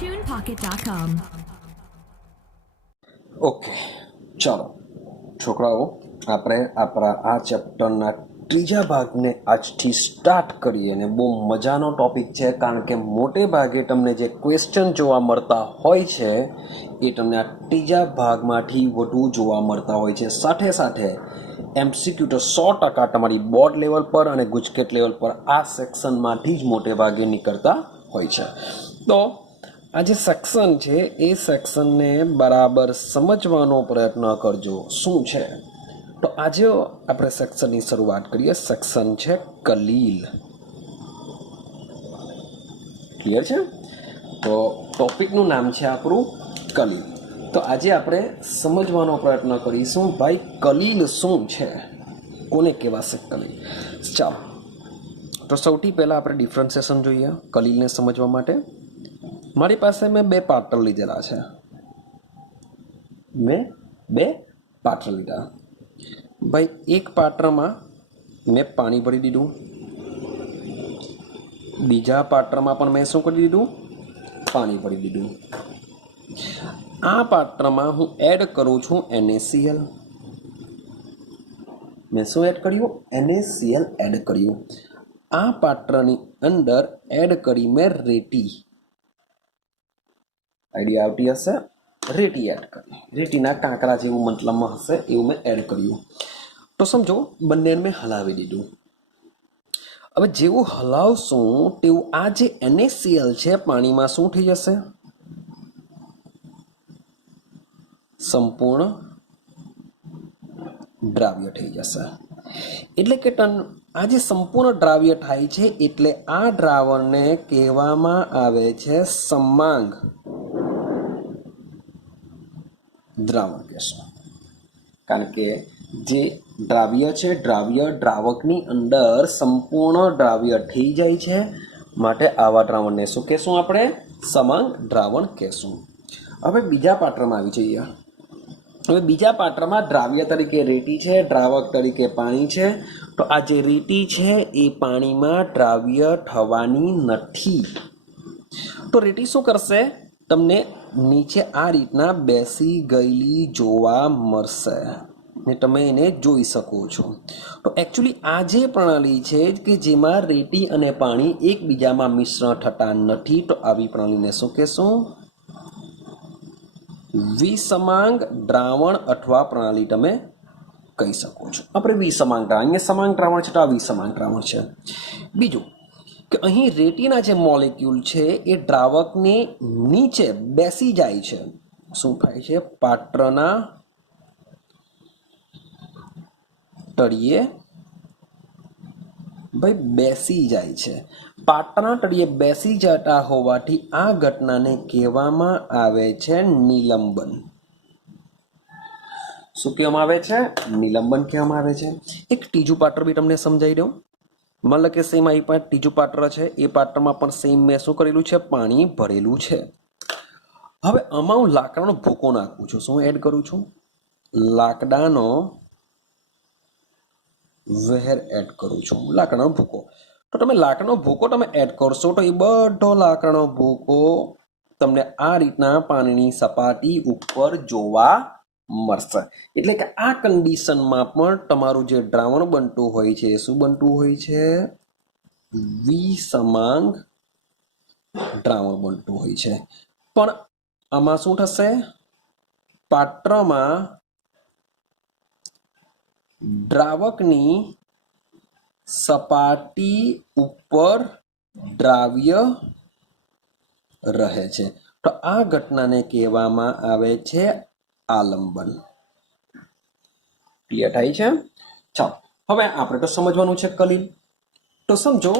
TunePocket.com. Okay, ચાલો છોકરાઓ, આપણે આપણા આ ચેપ્ટરના ત્રીજા ભાગને આજથી સ્ટાર્ટ કરીએ. અને બહુ મજાનો ટોપિક છે, કારણ કે મોટે ભાગે તમને જે ક્વેશ્ચન જોવા મળતા હોય છે એ તમને આ ત્રીજા ભાગમાંથી વધુ જોવા મળતા હોય છે. સાથે સાથે MCQ તો 100% તમારી બોર્ડ લેવલ પર અને ગુજકેટ લેવલ પર આ સેક્શનમાંથી જ મોટે ભાગે નીકળતા હોય છે. તો આ જે સેક્શન છે એ સેક્શનને બરાબર સમજવાનો પ્રયત્ન કરજો. શું છે તો આજે આપણે સેક્શનની શરૂઆત કરીએ. સેક્શન છે કલીલ. ક્લિયર છે? તો ટોપિકનું નામ છે આપણું કલીલ. તો આજે આપણે સમજવાનો પ્રયત્ન કરીશું ભાઈ કલીલ શું છે, કોને કહેવાશે કલીલ. ચાલો, તો સૌથી પહેલાં આપણે ડિફરન્સિએશન જોઈએ કલીલને સમજવા માટે. મારી પાસે મેં બે પાત્ર લીધેલા છે. મેં બે પાત્ર લીધા. ભાઈ એક પાત્રમાં મેં પાણી ભરી દીધું, બીજા પાત્રમાં પણ મેં શું કરી દીધું, પાણી ભરી દીધું. આ પાત્રમાં હું એડ કરું છું NaCl. મેં શું એડ કર્યું? NaCl એડ કર્યું. આ પાત્રની અંદર એડ કરી મેં રેતી. આઈડિયા આવતી હશે? રેતી એડ કરી, રેતીના કાંકરા જેવું મતલબમાં હશે એવું મેં એડ કર્યું. તો સમજો બંનેને મેં હલાવી દીધું. હવે જેવું હલાવશું તેવું આ જે NaCl છે પાણીમાં શું થઈ જશે? સંપૂર્ણ દ્રાવ્ય થઈ જશે. એટલે કે આ જે સંપૂર્ણ દ્રાવ્ય થાય છે એટલે આ દ્રાવણને કહેવામાં આવે છે સમાંગ દ્રાવણ કહેશું. કારણ કે જે દ્રાવ્ય છે, દ્રાવકની અંદર સંપૂર્ણ દ્રાવ્ય થઈ જાય છે, માટે આવા દ્રાવણને શું કહેશું? આપણે સમાંગ દ્રાવણ કહેશું. હવે બીજા પાત્રમાં આવી જઈએ. હવે બીજા પાત્રમાં દ્રાવ્ય તરીકે રેતી છે, દ્રાવક તરીકે પાણી છે. તો આ જે રેતી છે એ પાણીમાં દ્રાવ્ય થવાની નથી. તો રેતી શું કરશે? તમને નીચે આ રીતના બેસી ગયેલી જોવા મળશે ને તમે એને જોઈ શકો છો. તો એકચ્યુઅલી આ જે પ્રણાલી છે કે જેમાં રેતી અને પાણી એકબીજામાં મિશ્રણ થતા નથી, તો આવી પ્રણાલીને શું કહેશું? વિસમાંગ દ્રાવણ અથવા પ્રણાલી તમે કહી શકો છો. આપણે વિસમાંગ દ્રાવણ, અહીંયા સમાંગ દ્રાવણ છે તો આ વિસમાંગ દ્રાવણ છે. બીજું કે અહીં રેતીના જે મોલેક્યુલ છે એ દ્રાવકને નીચે બેસી જાય છે. શું થાય છે? પાત્રના તળિયે ભાઈ બેસી જાય છે. પાત્રના તળિયે બેસી જતા હોવાથી આ ઘટનાને કહેવામાં આવે છે નિલંબન. શું કહેવામાં આવે છે? નિલંબન કહેવામાં આવે છે. એક ત્રીજું પાત્ર બી તમને સમજાવી દઉં. માન લો કે સેમ અહીં પણ ત્રીજું પાત્ર છે, એ પાત્રમાં પણ સેમ મેં શું કરેલું છે? પાણી ભરેલું છે. હવે આમાં હું લાકડાનો ભૂકો નાખું છું. શું એડ કરું છું? લાકડાનો વહેર એડ કરું છું, લાકડાનો ભૂકો. તો તમે લાકડાનો ભૂકો તમે એડ કરશો તો એ બધો લાકડાનો ભૂકો તમને આ રીતના પાણીની સપાટી ઉપર જોવા મળશે. એટલે કે આ કન્ડિશનમાં પણ તમારું જે દ્રાવણ બનતું હોય છે શું બનતું હોય છે? વિસમાંગ દ્રાવણ બનતું હોય છે. પણ આમાં શું થશે? પાત્રમાં દ્રાવકની સપાટી ઉપર દ્રાવ્ય રહે છે. તો આ ઘટનાને કહેવામાં આવે છે આલંબન. ક્લિયર થાય છે? ચાલો, હવે આપણે તો સમજવાનું છે કલીલ. તો સમજો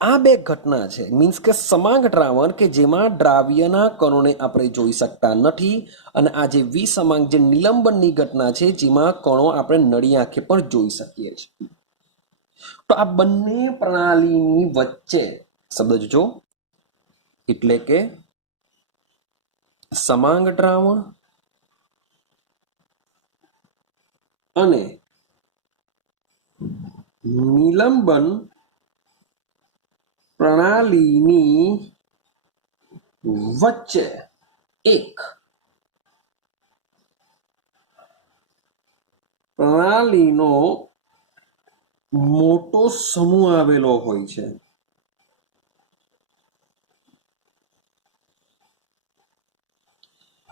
આ બે ઘટના છે, મીન્સ કે સમાંગ દ્રાવણ કે જેમાં દ્રાવ્યના કણોને આપણે જોઈ શકતા નથી, અને આ જે વિસમાંગ જે નિલંબનની ઘટના છે જેમાં કણો આપણે નળી આંખે પણ જોઈ શકીએ છીએ. તો આ બંને પ્રણાલીની વચ્ચે શબ્દ જો, એટલે કે સમાંગ દ્રાવણ અને નિલંબન પ્રણાલીની વચ્ચે એક પ્રણાલીનો મોટો સમૂહ આવેલો હોય છે.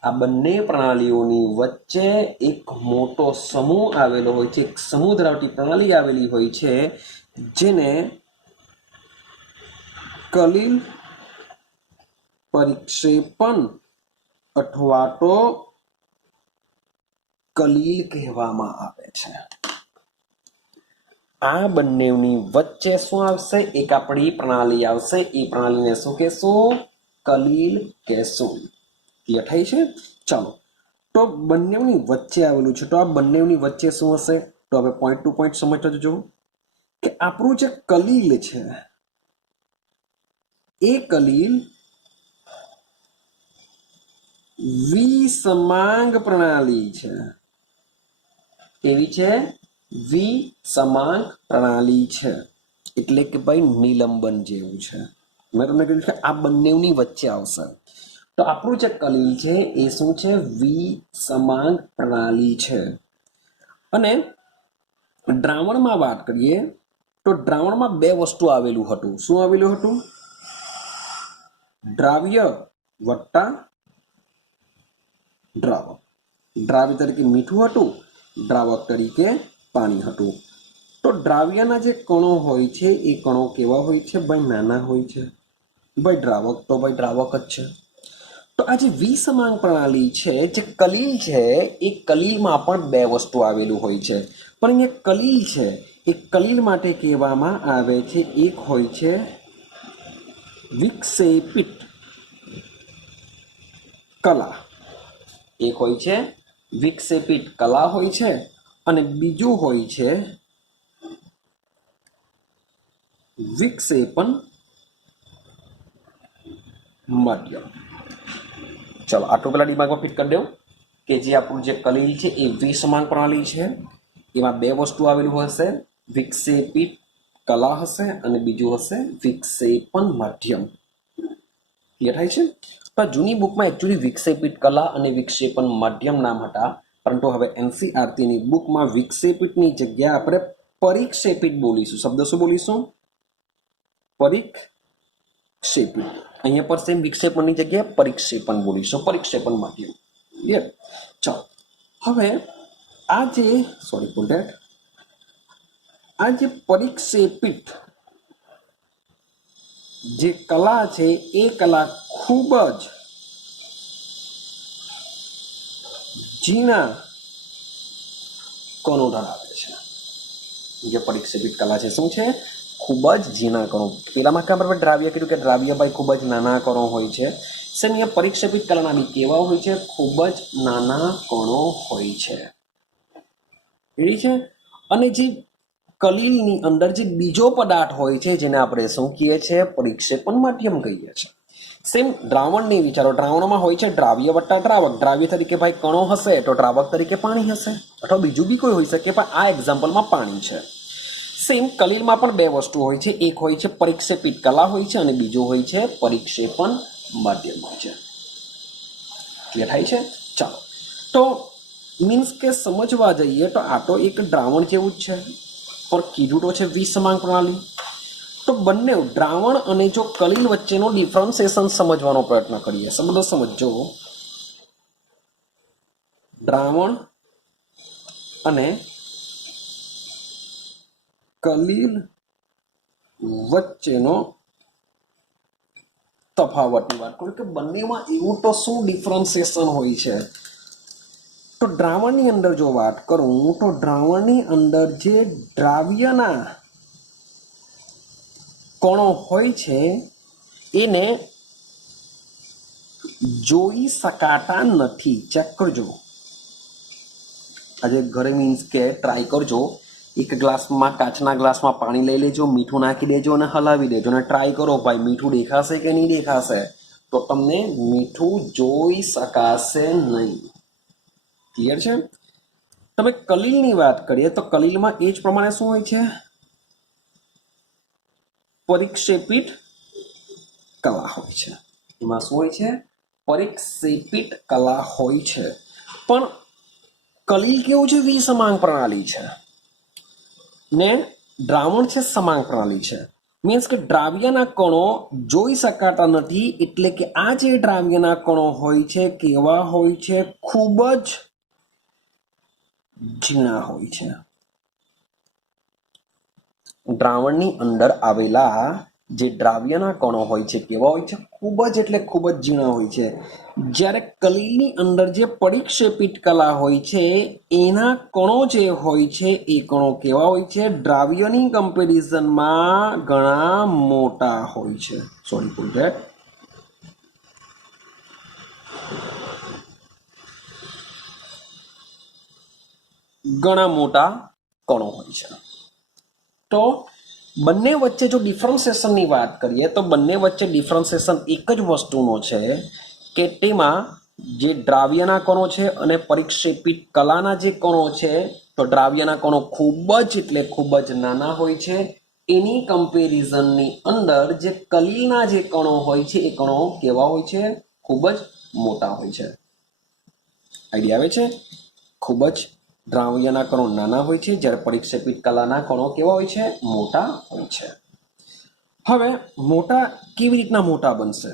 આ બંને પ્રણાલીઓની વચ્ચે એક મોટો સમૂહ આવેલો હોય છે, એક સમૂહ ધરાવતી પ્રણાલી આવેલી હોય છે, જેને કલીલ પરિક્ષેપણ અથવા તો કલીલ કહેવામાં આવે છે. આ બંનેની વચ્ચે શું આવશે? એક આપણી પ્રણાલી આવશે. એ પ્રણાલીને શું કહેશું? કલીલ કહેશું. ક્લિયર થાય છે? ચાલો, તો બંનેની વચ્ચે આવેલું છે, તો આ બંનેની વચ્ચે શું હશે? તો હવે પોઈન્ટ ટુ પોઈન્ટ સમજજો જો કે આપણું જે કલીલ છે એ કલીલ વિસમાંગ પ્રણાલી છે. કેવી છે? વિસમાંગ પ્રણાલી છે, એટલે કે ભાઈ નિલંબન જેવું છે. મેં તમને કહ્યું કે આ બંનેની વચ્ચે આવશે. તો આપણું જે કલીલ છે એ શું છે? વિસમાંગ પ્રણાલી છે. અને દ્રાવણમાં વાત કરીએ તો દ્રાવણમાં બે વસ્તુ આવેલું હતું. શું આવેલું હતું? દ્રાવ્ય વત્તા દ્રાવક. દ્રાવ્ય તરીકે મીઠું હતું, દ્રાવક તરીકે પાણી હતું. તો દ્રાવ્યના જે કણો હોય છે એ કણો કેવા હોય છે? ભાઈ નાના હોય છે. ભાઈ દ્રાવક તો ભાઈ દ્રાવક જ છે. તો આ જે વિસમાંગ પ્રણાલી છે, જે કલીલ છે, એ કલીલમાં પણ બે વસ્તુ આવેલું હોય છે. પણ અહીંયા કલીલ છે એ કલીલ માટે કહેવામાં આવે છે, એક હોય છે વિક્ષેપિત કલા. એક હોય છે વિક્ષેપિત કલા હોય છે, અને બીજું હોય છે વિક્ષેપણ માધ્યમ. ચલો, આટલું પેલા દિમાગમાં ફિટ કરી દો કે જે આપણું જે કલીલ છે એ વિસમાંગ પ્રણાલી છે. એમાં બે વસ્તુ આવેલું હશે, વિક્ષેપિત કલા હશે અને બીજું હશે વિક્ષેપણ માધ્યમ. ક્લિયર થાય છે? તો જૂની બુકમાં એકચ્યુઅલી વિક્ષેપિત કલા અને વિક્ષેપણ માધ્યમ નામ હતા, પરંતુ હવે એનસીઆરટીની બુકમાં વિક્ષેપિતની જગ્યાએ આપણે પરિક્ષેપિત બોલીશું. શબ્દ શું બોલીશું? પરિક્ષેપિત. અહીંયા પર સેમ વિક્ષેપણની જગ્યાએ પરિક્ષેપણ બોલીશું, પરિક્ષેપણ માધ્યમ. ક્લિયર? ચાલો, હવે આ જે આ જે પરિક્ષેપિત જે કલા છે એ કલા ખૂબ જ ઝીણા કણો ધરાવે છે. જે પરિક્ષેપિત કલા છે શું છે? ખૂબ જ ઝીણા કણો. પેલામાં કાં આપણે દ્રાવ્ય કીધું કે દ્રાવ્ય ભાઈ ખૂબ જ નાના કણો હોય છે. સેમ અહીંયા પરિક્ષેપિત કલાના બી કેવા હોય છે? ખૂબ જ નાના કણો હોય છે. છે. અને જે કલીલની અંદર જે બીજો પદાર્થ હોય છે જેને આપણે શું કહીએ છીએ? પરિક્ષેપણ માધ્યમ કહીએ છીએ. સેમ દ્રાવણની વિચારો. દ્રાવણમાં હોય છે દ્રાવ્ય વત્તા દ્રાવક. દ્રાવ્ય તરીકે ભાઈ કણો હશે તો દ્રાવક તરીકે પાણી હશે, અથવા બીજું બી કોઈ હોઈ શકે, પણ આ એક્ઝામ્પલમાં પાણી છે. સેમ કલીલમાં પણ બે વસ્તુ હોય છે, એક હોય છે પરિક્ષેપિત કલા હોય છે અને બીજું હોય છે પરિક્ષેપણ માધ્યમ હોય છે. ક્લિયર થાય છે? ચાલો, તો મીન્સ કે સમજવા જઈએ તો આ તો એક દ્રાવણ જેવું જ છે, પણ કીધું તો છે વિસમાંગ પ્રણાલી. તો બંને દ્રાવણ અને જો કલીલ વચ્ચેનો ડિફરન્સિએશન સમજવાનો પ્રયત્ન કરીએ. શબ્દો સમજો. દ્રાવણ અને કલીલ વચ્ચેનો તફાવતની વાત કરું કે બંનેમાં એવું તો શું ડિફરન્સિએશન હોય છે? તો દ્રાવણની અંદર જો વાત કરું તો દ્રાવણની અંદર જે દ્રાવ્યના કણો હોય છે એને જોઈ શકાતા નથી. ચેક કરજો. આજે ઘરે મીન્સ કે ટ્રાય કરજો. એક ગ્લાસમાં, કાચના ગ્લાસમાં પાણી લઈ લેજો, મીઠું નાખી દેજો અને હલાવી દેજો અને ટ્રાય કરો ભાઈ મીઠું દેખાશે કે નહીં દેખાશે? તો તમને મીઠું જોઈ શકાશે નહીં. ક્લિયર છે? તમે કલીલની વાત કરીએ તો કલીલમાં એ જ પ્રમાણે શું હોય છે? પરિક્ષેપિત કલા હોય છે. એમાં શું હોય છે? પરિક્ષેપિત કલા હોય છે. પણ કલિલ કેવું છે? વિસમાંગ પ્રણાલી છે ને દ્રાવણ છે સમાંગ પ્રણાલી છે. મીન્સ કે દ્રાવ્યના કણો જોઈ શકાતા નથી, એટલે કે આ જે દ્રાવ્યના કણો હોય છે કેવા હોય છે? ખૂબ જ ઝીણા હોય છે. દ્રાવણની અંદર આવેલા જે દ્રાવ્યના કણો હોય છે કેવા હોય છે? ખૂબ જ એટલે ખૂબ જ ઝીણા હોય છે. જ્યારે કલિલની અંદર જે પરિક્ષેપિત કલા હોય છે એના કણો જે હોય છે એ કણો કેવા હોય છે? દ્રાવ્યની કમ્પેરિઝનમાં ઘણા મોટા હોય છે. Sorry for that. ઘણા મોટા કણો હોય છે. તો બંને વચ્ચે જો ડિફરન્સિએશનની વાત કરીએ તો બંને વચ્ચે ડિફરન્સિએશન એક જ વસ્તુનો છે કે તેમાં જે દ્રાવ્યના કણો છે અને પરિક્ષેપિત કલાના જે કણો છે, તો દ્રાવ્યના કણો ખૂબ જ એટલે ખૂબ જ નાના હોય છે. એની કમ્પેરિઝનની અંદર જે કલિલના જે કણો હોય છે એ કણો કેવા હોય છે? ખૂબ જ મોટા હોય છે. આઈડિયા આવે છે? ખૂબ જ દ્રાવ્યના કણો નાના હોય છે, જ્યારે પરિક્ષેપિત કલાના કણો કેવા હોય છે? મોટા હોય છે. હવે મોટા કેવી રીતના મોટા બનશે?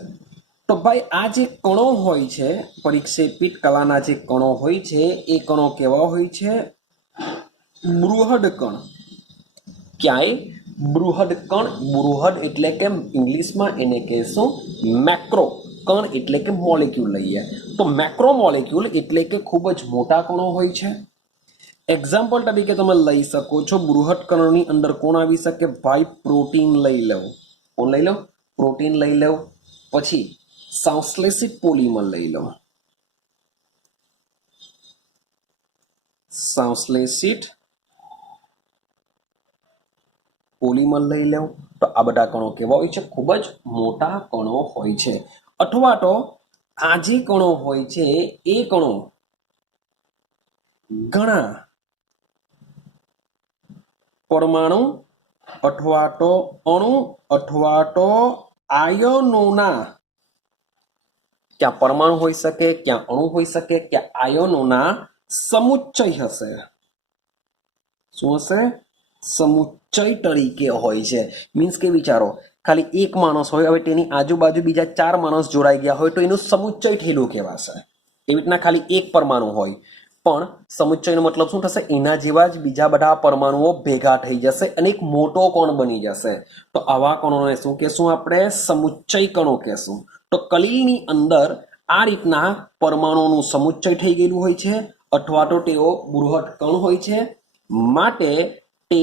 તો ભાઈ આ જે કણો હોય છે, પરિક્ષેપિત કલાના જે કણો હોય છે એ કણો કેવા હોય છે? બૃહદ કણ. ક્યાંય બૃહદ કણ. બૃહદ એટલે કે ઇંગ્લિશમાં એને કહેશું મેક્રો. કણ એટલે કે મોલેક્યુલ લઈએ તો મેક્રો મોલેક્યુલ એટલે કે ખૂબ જ મોટા કણો હોય છે. એક્ઝામ્પલ તરીકે તમે લઈ શકો છો, બૃહદ કણોની અંદર કોણ આવી શકે? ભાઈ પ્રોટીન લઈ લો. કોણ લઈ લો? પ્રોટીન લઈ લો. પછી સંશ્લેષિત પોલિમર લઈ લો. સંશ્લેષિત પોલિમર લઈ લો. તો આ બધા કણો કેવા હોય છે? ખૂબ જ મોટા કણો હોય છે. અથવા તો આ જે કણો હોય છે એ કણો ઘણા પરમાણુ અથવા તો અણુ અથવા તો આયનોના, ક્યાં પરમાણુ હોઈ શકે, ક્યાં અણુ હોઈ શકે, ક્યાં આયનોના સમુચ્ચય હશે. શું હશે? સમુચ્ચય તરીકે હોય છે. મીન્સ કે વિચારો, ખાલી એક માણસ હોય, હવે તેની આજુબાજુ બીજા 4 માણસ જોડાઈ ગયા હોય તો એનું સમુચ્ચય થયેલું કહેવાશે. એવી રીતના ખાલી એક પરમાણુ હોય પણ સમુચ્ચયનો મતલબ શું થશે? એના જેવા જ બીજા બધા પરમાણુઓ ભેગા થઈ જશે અને એક મોટો કણ બની જશે. તો આવા કણોને શું કહેશું આપણે? સમુચ્ચય કણો કહેશું. તો કલિલની અંદર આ રીતના પરમાણુઓનું સમુચ્ચય થઈ ગયેલું હોય છે, અથવા તો તેઓ બૃહદ કણ હોય છે. માટે તે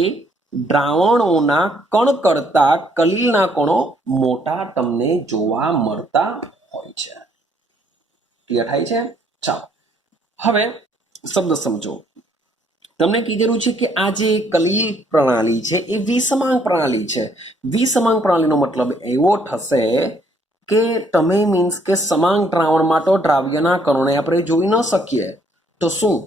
દ્રાવણોના કણ કરતા કલિલના કણો મોટા તમને જોવા મળતા હોય છે. ક્લિયર થાય છે? ચાલો હવે શબ્દ સમજો. તમને કીધેલું છે કે આ જે કલિલ પ્રણાલી છે એ વિસમાંગ પ્રણાલી છે. વિસમાંગ પ્રણાલીનો મતલબ એવો થશે કે તમે મીન્સ કે સમાંગ દ્રાવણમાં તો દ્રાવ્યના કણોને આપણે જોઈ ન શકીએ, તો શું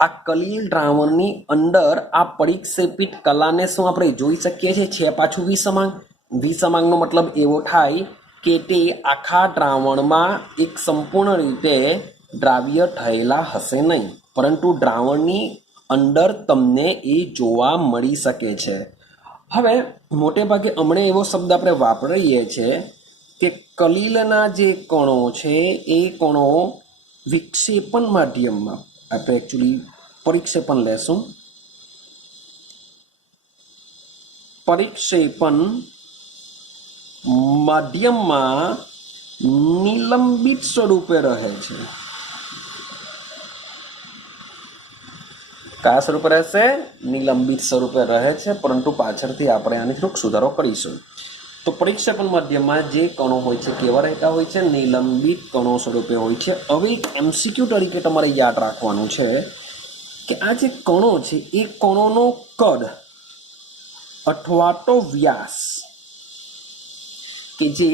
આ કલિલ દ્રાવણની અંદર આ પરિક્ષેપિત કલાને શું આપણે જોઈ શકીએ છીએ? છે પાછું વિસમાંગ. વિસમાંગનો મતલબ એવો થાય કે તે આખા દ્રાવણમાં એક સંપૂર્ણ રીતે દ્રાવ્ય થયેલા હશે નહીં, પરંતુ દ્રાવણની અંદર તમને એ જોવા મળી શકે છે. હવે મોટે ભાગે હમણાં એવો શબ્દ આપણે વાપરીએ છીએ કે કલિલના જે કણો છે એ કણો વિક્ષેપણ માધ્યમમાં, આપણે એકચ્યુઅલી પરિક્ષેપણ લેશું. પરિક્ષેપણ માધ્યમમાં નિલંબિત સ્વરૂપે રહે છે. કયા સ્વરૂપે રહેશે? નિલંબિત સ્વરૂપે રહે છે, પરંતુ પાછળથી આપણે આની થોડોક સુધારો કરીશું. તો પરિક્ષેપણ માધ્યમમાં જે કણો હોય છે કેવા રહેતા હોય છે? નિલંબિત કણો સ્વરૂપે હોય છે. હવે એક MCQ તરીકે તમારે યાદ રાખવાનું છે કે આ જે કણો છે એ કણોનો કદ અથવા તો વ્યાસ, કે જે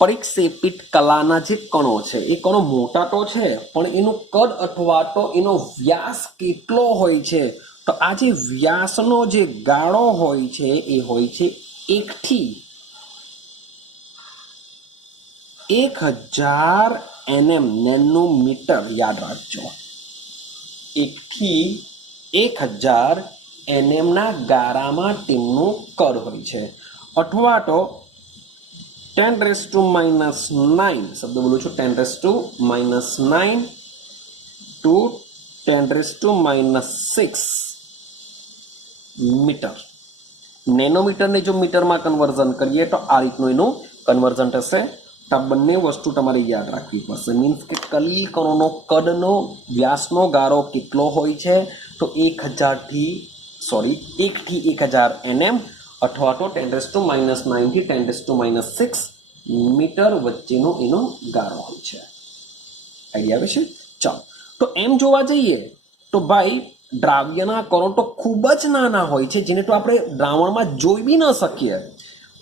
પરિક્ષેપિત કલાના જે કણો છે એ કણો મોટા તો છે, પણ એનું કદ અથવા તો એનો વ્યાસ કેટલો હોય છે? તો આ જે વ્યાસનો જે ગાળો હોય છે એ હોય છે 1 થી 1000 nm નેનોમીટર યાદ રાખજો 1 થી 1000 nm ના ગારામાં તેમનું કદ હોય છે અથવા તો 10⁻⁹ શબ્દ બોલું છું 10⁻⁹ to 10⁻⁶ મીટર નેનોમીટરને જો મીટરમાં કન્વર્ઝન કરીએ તો આ રીતનું એનું કન્વર્ઝન થશે તો આ બંને વસ્તુ તમારે યાદ રાખવી પડશે મીન્સ કે કલીલ કણોનો કદનો વ્યાસનો ગારો કેટલો હોય છે તો 1 થી 1000 nm અથવા તો 10⁻⁹ થી 10⁻⁶ મીટર વચ્ચેનો એનો ગારો હોય છે આઈડિયા આવે છે ચાલો તો એમ જોવા જઈએ તો ભાઈ દ્રાવ્યના કણો તો ખૂબ જ નાના હોય છે જેને તો આપણે દ્રાવણમાં જોઈ બી ન શકીએ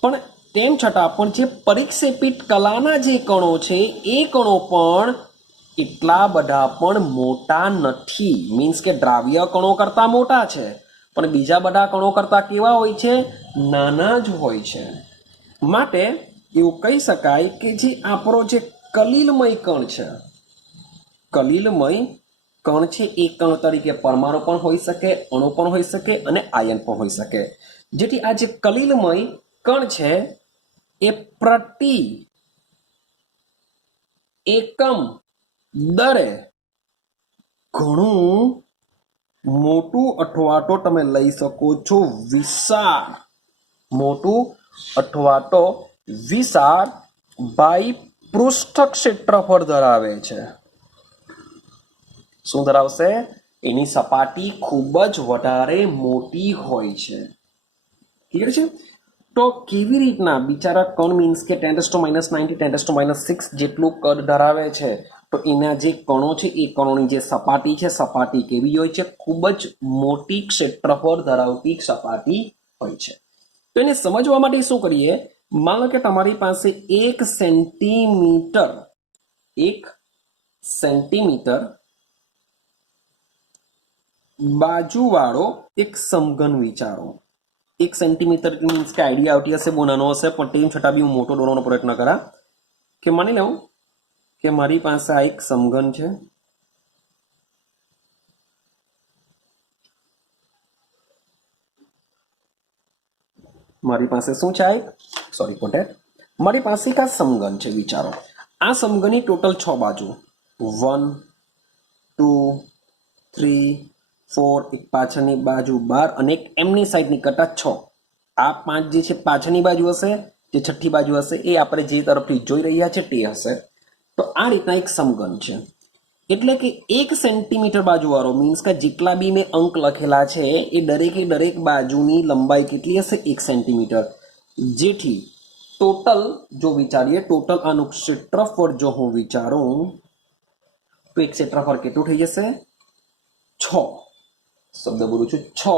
પણ તેમ છતાં પણ જે પરિક્ષેપિત કલાના જે કણો છે એ કણો પણ એટલા બધા પણ મોટા નથી મીન્સ કે દ્રાવ્ય કણો કરતાં મોટા છે પણ બીજા બધા કણો કરતાં કેવા હોય છે નાના જ હોય છે માટે એવું કહી શકાય કે જે આપણો જે કલીલમય કણ છે કલીલમય કણ છે એ કણ તરીકે પરમાણુ પણ હોઈ શકે અણુ પણ હોઈ શકે અને આયન પણ હોઈ શકે જેથી આ જે કલીલમય કણ છે એ પ્રતિ એકમ દરે ઘણું મોટું અથવા તો તમે લઈ શકો છો વિશાળ મોટું અથવા તો વિશાળ બાય પૃષ્ઠ ક્ષેત્રફળ ધરાવે છે શું ધરાવશે એની સપાટી ખૂબ જ વધારે મોટી હોય છે ક્લિયર છે તો કેવી રીતના બિચારા કણ મીન્સ કે 10⁻⁹ થી 10⁻⁶ જેટલું કદ ધરાવે છે તો એના જે કણો છે એ કણોની જે સપાટી છે સપાટી કેવી હોય છે ખૂબ જ મોટી ક્ષેત્રફળ ધરાવતી સપાટી હોય છે તો એને સમજવા માટે શું કરીએ માનો કે તમારી પાસે 1 સેન્ટીમીટર બાજુવાળો એક સમઘન વિચારો 1 સેન્ટીમીટર મીન્સ કે આઈડિયા આવતી હશે બહુ નાનો હશે પણ તેમ છતાં બી હું મોટો દોરવાનો પ્રયત્ન કરા કે માની લઉં કે મારી પાસે આ એક સમઘન છે મારી પાસે શું છે મારી પાસે એક આ સમઘન છે વિચારો આ સમઘનની ટોટલ 6 બાજુ 1 2 3 4 એક પાછળની બાજુ 12 અને એક એમની સાઈડની કરતા 6 આ 5 જે છે પાછળની બાજુ હશે જે છઠ્ઠી બાજુ હશે એ આપણે જે તરફથી જોઈ રહ્યા છે તે હશે તો આ રીતના એક સમઘન છે એટલે કે 1 સેન્ટીમીટર બાજુવાળો મીન્સ કે જેટલા બી મેં અંક લખેલા છે એ દરેક બાજુની લંબાઈ કેટલી હશે 1 સેન્ટીમીટર જેથી ટોટલ જો વિચારીએ ટોટલ આનું ક્ષેત્રફળ જો હું વિચારું તો એક ક્ષેત્રફળ કેટલું થઈ જશે 6 શબ્દ બોલું છું 6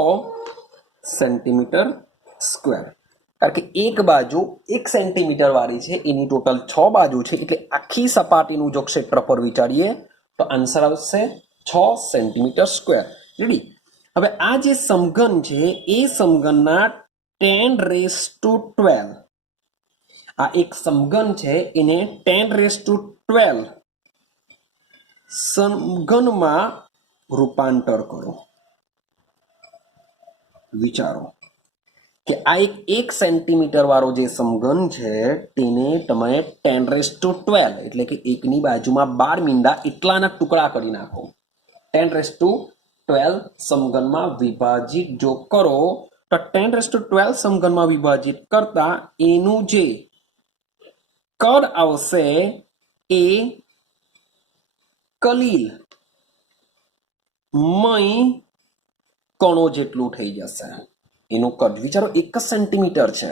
સેન્ટીમીટર સ્ક્વેર કારણ કે એક બાજુ 1 સેન્ટીમીટર વાળી છે એની ટોટલ 6 બાજુ છે એટલે આખી સપાટીનું જો ક્ષેત્રફળ વિચારીએ તો આન્સર આવશે 6 સેન્ટીમીટર સ્ક્વેર રેડી હવે આ જે સમઘન છે એ સમઘનના 10⁻12 આ એક સમઘન છે એને 10⁻12 સમઘનમાં રૂપાંતર કરો વિચારો કે આ એક સેન્ટીમીટર વાળો જે સમઘન છે તેને તમે 10⁻12 એટલે કે એકની બાજુમાં 12 મીંડા એટલાના ટુકડા કરી નાખો 10⁻12 સમઘનમાં વિભાજિત જો કરો તો 10⁻12 સમઘનમાં વિભાજિત કરતા એનું જે કદ આવશે એ કલીલ મય કણો જેટલું થઈ જશે એનું કદ વિચારો 1 સેન્ટીમીટર છે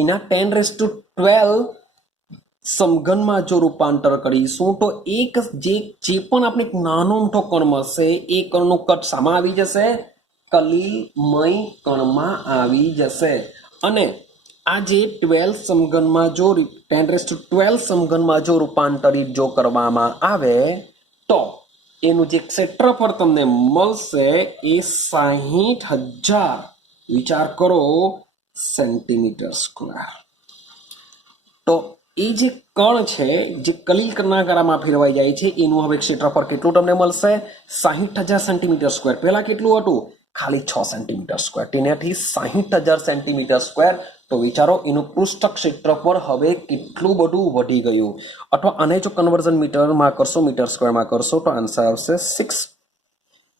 એના 10⁻12 સમઘનમાં જો રૂપાંતર કરીશું તો એક જે પણ આપણે નાનો મોટો કણ મળશે એ કણનું કદ શામાં આવી જશે કલીલમય કણમાં આવી જશે અને આ જે 12 સમઘનમાં જો 10⁻12 સમઘનમાં જો રૂપાંતરિત જો કરવામાં આવે તો એનું જે ક્ષેત્રફળ તમને મળશે એ 60,000 વિચાર કરો સેન્ટીમીટર સ્ક્વેર તો એ જે કણ છે જે કલીલ કર્ણાગારામાં ફેરવાઈ જાય છે એનું હવે ક્ષેત્રફળ કેટલું તમને મળશે? 60,000 સેન્ટીમીટર સ્ક્વેર. પહેલા કેટલું હતું? ખાલી 6 સેન્ટીમીટર સ્ક્વેર. તેનાથી 60,000 સેન્ટીમીટર સ્ક્વેર. તો વિચારો એનું પૃષ્ઠ ક્ષેત્રફળ હવે કેટલું બધું વધી ગયું. અથવા આને જો કન્વર્ઝન મીટરમાં કરશો, મીટર સ્ક્વેરમાં કરશો તો આન્સર આવશે 6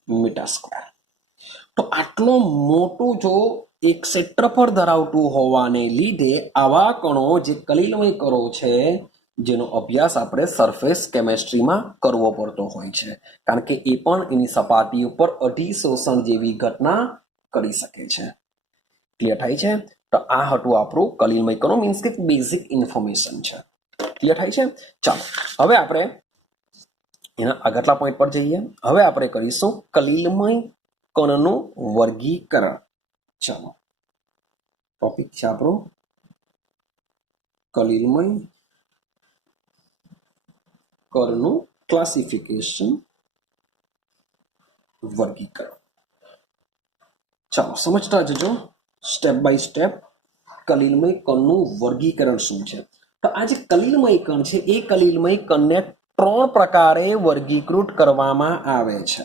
મીટર સ્ક્વેર. તો આટલો મોટું જો એક ક્ષેત્રફળ ધરાવતું હોવાને લીધે આવા કણો જે કલીલમય કણો છે જેનો અભ્યાસ આપણે સરફેસ કેમેસ્ટ્રીમાં કરવો પડતો હોય છે, કારણ કે એ પણ એની સપાટી ઉપર અધિશોષણ જેવી ઘટના કરી શકે છે. ક્લિયર થાય છે? તો આ હતું આપણું કલીલમય કણો, મીન્સ કે બેઝિક ઇન્ફોર્મેશન છે. ક્લિયર થાય છે? ચાલો હવે આપણે એના આગળના પોઈન્ટ પર જઈએ. હવે આપણે કરીશું કલીલમય કણનું વર્ગીકરણ. ચાલો, ટોપિક છે આપણો કલીલમય કણનું ક્લાસિફિકેશન, વર્ગીકરણ. ચાલો સમજતા જજો સ્ટેપ બાય સ્ટેપ કલીલમય કણનું વર્ગીકરણ શું છે. તો આ જે કલીલમય કણ છે એ કલીલમય કણને 3 પ્રકારે વર્ગીકૃત કરવામાં આવે છે.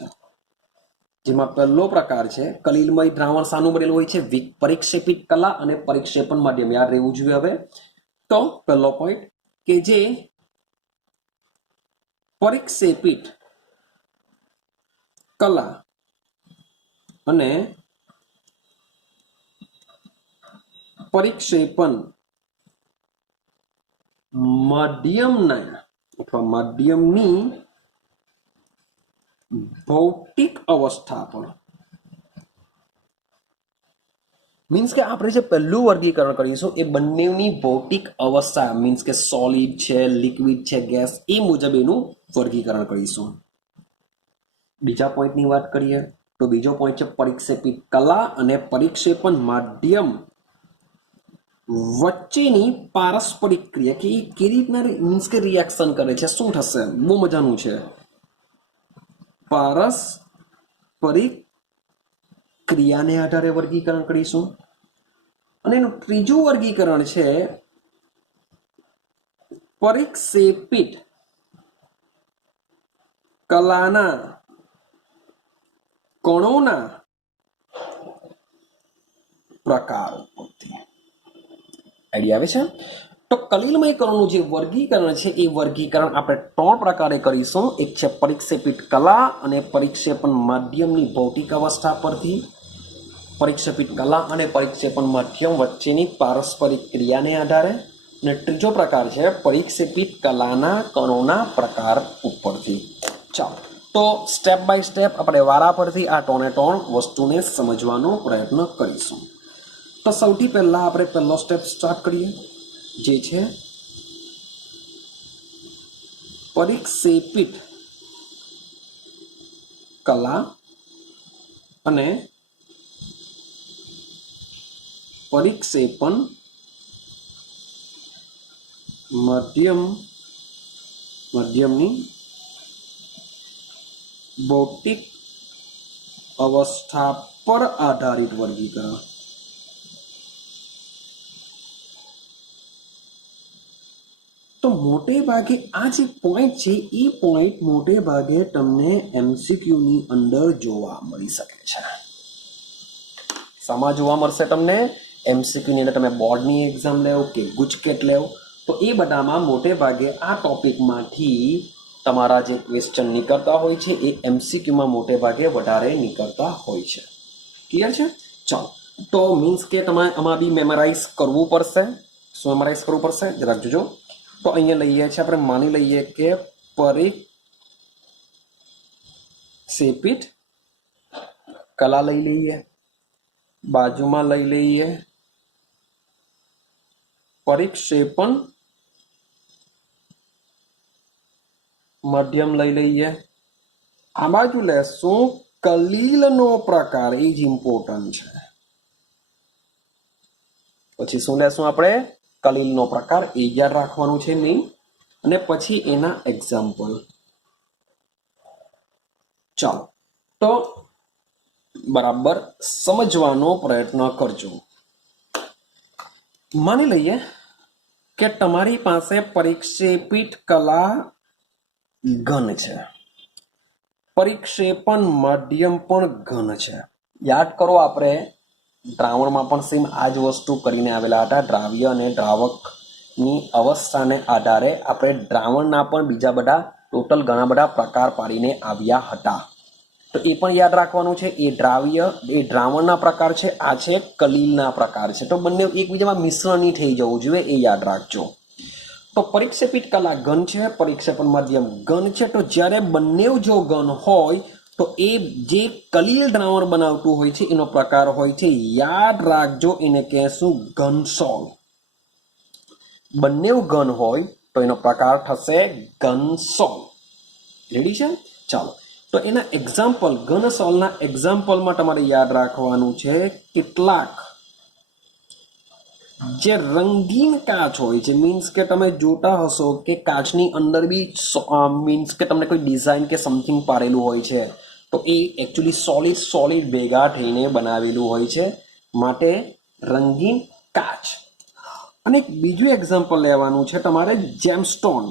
જેમાં પહેલો પ્રકાર છે કલીલમય દ્રાવણ શાનું બનેલું હોય છે? પરિક્ષેપિત કલા અને પરિક્ષેપણ માધ્યમ. યાદ રહેવું જોઈએ. હવે તો પહેલો પોઈન્ટ કે જે પરિક્ષેપિત કલા અને પરિક્ષેપણ માધ્યમના અથવા માધ્યમની ભૌતિક અવસ્થા પર, મીન્સ કે આપણે જે પહેલું વર્ગીકરણ કરીશું એ બંનેની ભૌતિક અવસ્થા, મીન્સ કે સોલિડ છે, લિક્વિડ છે, ગેસ, એ મુજબ એનું વર્ગીકરણ કરીશું. બીજા પોઈન્ટની વાત કરીએ તો બીજો પોઈન્ટ છે પરિક્ષેપિત કલા અને પરિક્ષેપણ માધ્યમ વચ્ચેની પારસ્પરિક ક્રિયા, કે એ કેવી રીતના મીન્સ કે રિએક્શન કરે છે, શું થશે? બહુ મજાનું છે. પારસ્પરિક ક્રિયાને આધારે વર્ગીકરણ કરીશું. અને એનું ત્રીજું વર્ગીકરણ છે પરિક્ષેપિત કલાના કણોના પ્રકાર ઉપરથી. આઈડિયા આવે છે? તો કલીલમય કણોનું જે વર્ગીકરણ છે એ વર્ગીકરણ આપણે 3 પ્રકારે કરીશું. એક છે પરિક્ષેપિત કલા અને પરિક્ષેપણ માધ્યમની ભૌતિક અવસ્થા પરથી, પરિક્ષેપિત કલા અને પરિક્ષેપણ માધ્યમ વચ્ચેની પારસ્પરિક ક્રિયાને આધારે, અને ત્રીજો પ્રકાર છે પરિક્ષેપિત કલાના કણોના પ્રકાર ઉપરથી. ચાલો તો સ્ટેપ બાય સ્ટેપ આપણે વારા પરથી આ 3 વસ્તુને સમજવાનો પ્રયત્ન કરીશું. તો સૌથી પહેલા આપણે પહેલો સ્ટેપ સ્ટાર્ટ કરીએ, જે છે પરિક્ષેપિત કલા અને પરિક્ષેપણ માધ્યમની ભૌતિક અવસ્થા પર આધારિત વર્ગીકરણ. તો મોટે ભાગે આ જે પોઈન્ટ છે એ પોઈન્ટ મોટે ભાગે તમને MCQ ની અંદર જોવા મળી શકે છે. શામાં જોવા મળશે તમને? MCQ ની અંદર તમે બોર્ડની એક્ઝામ લેવો કે ગુજકેટ લેવો તો એ બધામાં મોટે ભાગે આ ટોપિકમાંથી તમારા જે ક્વેશ્ચન નીકળતા હોય છે એ MCQમાં મોટે ભાગે વધારે નીકળતા હોય છે. ક્લિયર છે? ચાલો તો મીન્સ કે તમારે આમાં બી મેમરાઇઝ કરવું પડશે. શું મેમરાઇઝ કરવું પડશે જરાક જોજો. તો અહીંયા લઈએ છીએ આપણે, માની લઈએ કે પરિક્ષેપિત કલા લઈ લઈએ, બાજુમાં લઈ લઈએ પરિક્ષેપણ માધ્યમ લઈ લઈએ, આ બાજુ લેશું કલીલનો પ્રકાર, એ જ ઇમ્પોર્ટન્ટ છે. પછી શું લેશું આપણે? કલીલનો પ્રકાર, એ યાદ રાખવાનું છે મેઇન, અને પછી એના એક્ઝામ્પલ. ચાલો તો બરાબર સમજવાનો પ્રયત્ન કરજો. માની લઈએ કે તમારી પાસે પરિક્ષેપિત કલા ઘન છે, પરિક્ષેપણ માધ્યમ પણ ઘન છે. યાદ કરો આપણે દ્રાવણમાં પણ સેમ આ જ વસ્તુ કરીને આવેલા હતા. દ્રાવ્ય અને દ્રાવકની અવસ્થાને આધારે આપણે દ્રાવણના પણ બીજા બધા ટોટલ ઘણા બધા પ્રકાર પાડીને આવ્યા હતા. તો એ પણ યાદ રાખવાનું છે. એ દ્રાવણના પ્રકાર છે, આ છે કલીલના પ્રકાર છે. તો બંને એકબીજામાં મિશ્રણ નહીં થઈ જવું જોઈએ, એ યાદ રાખજો. તો પરિક્ષેપિત કલા ઘન છે, પરિક્ષેપણ માધ્યમ ઘન છે. તો જ્યારે બંને જો ઘન હોય તો એ જે કલીલ દ્રાવણ બનાવતું હોય છે એનો પ્રકાર હોય છે, યાદ રાખજો, એને કહેશું ઘનસોલ. બંને ઘન હોય તો એનો પ્રકાર થશે ઘનસોલ. રેડી છે? ચાલો, તો એના એક્ઝામ્પલ, ઘનસોલના એક્ઝામ્પલમાં તમારે યાદ રાખવાનું છે કેટલાક જે રંગીન કાચ હોય છે. મીન્સ કે તમે જોતા હશો કે કાચની અંદર બી મીન્સ કે તમને કોઈ ડિઝાઇન કે સમથિંગ પાડેલું હોય છે, તો એ એકચ્યુઅલી સોલિડ ભેગા થઈને બનાવેલું હોય છે, માટે રંગીન કાચ. અને બીજું એક્ઝામ્પલ લેવાનું છે તમારે જેમસ્ટોન.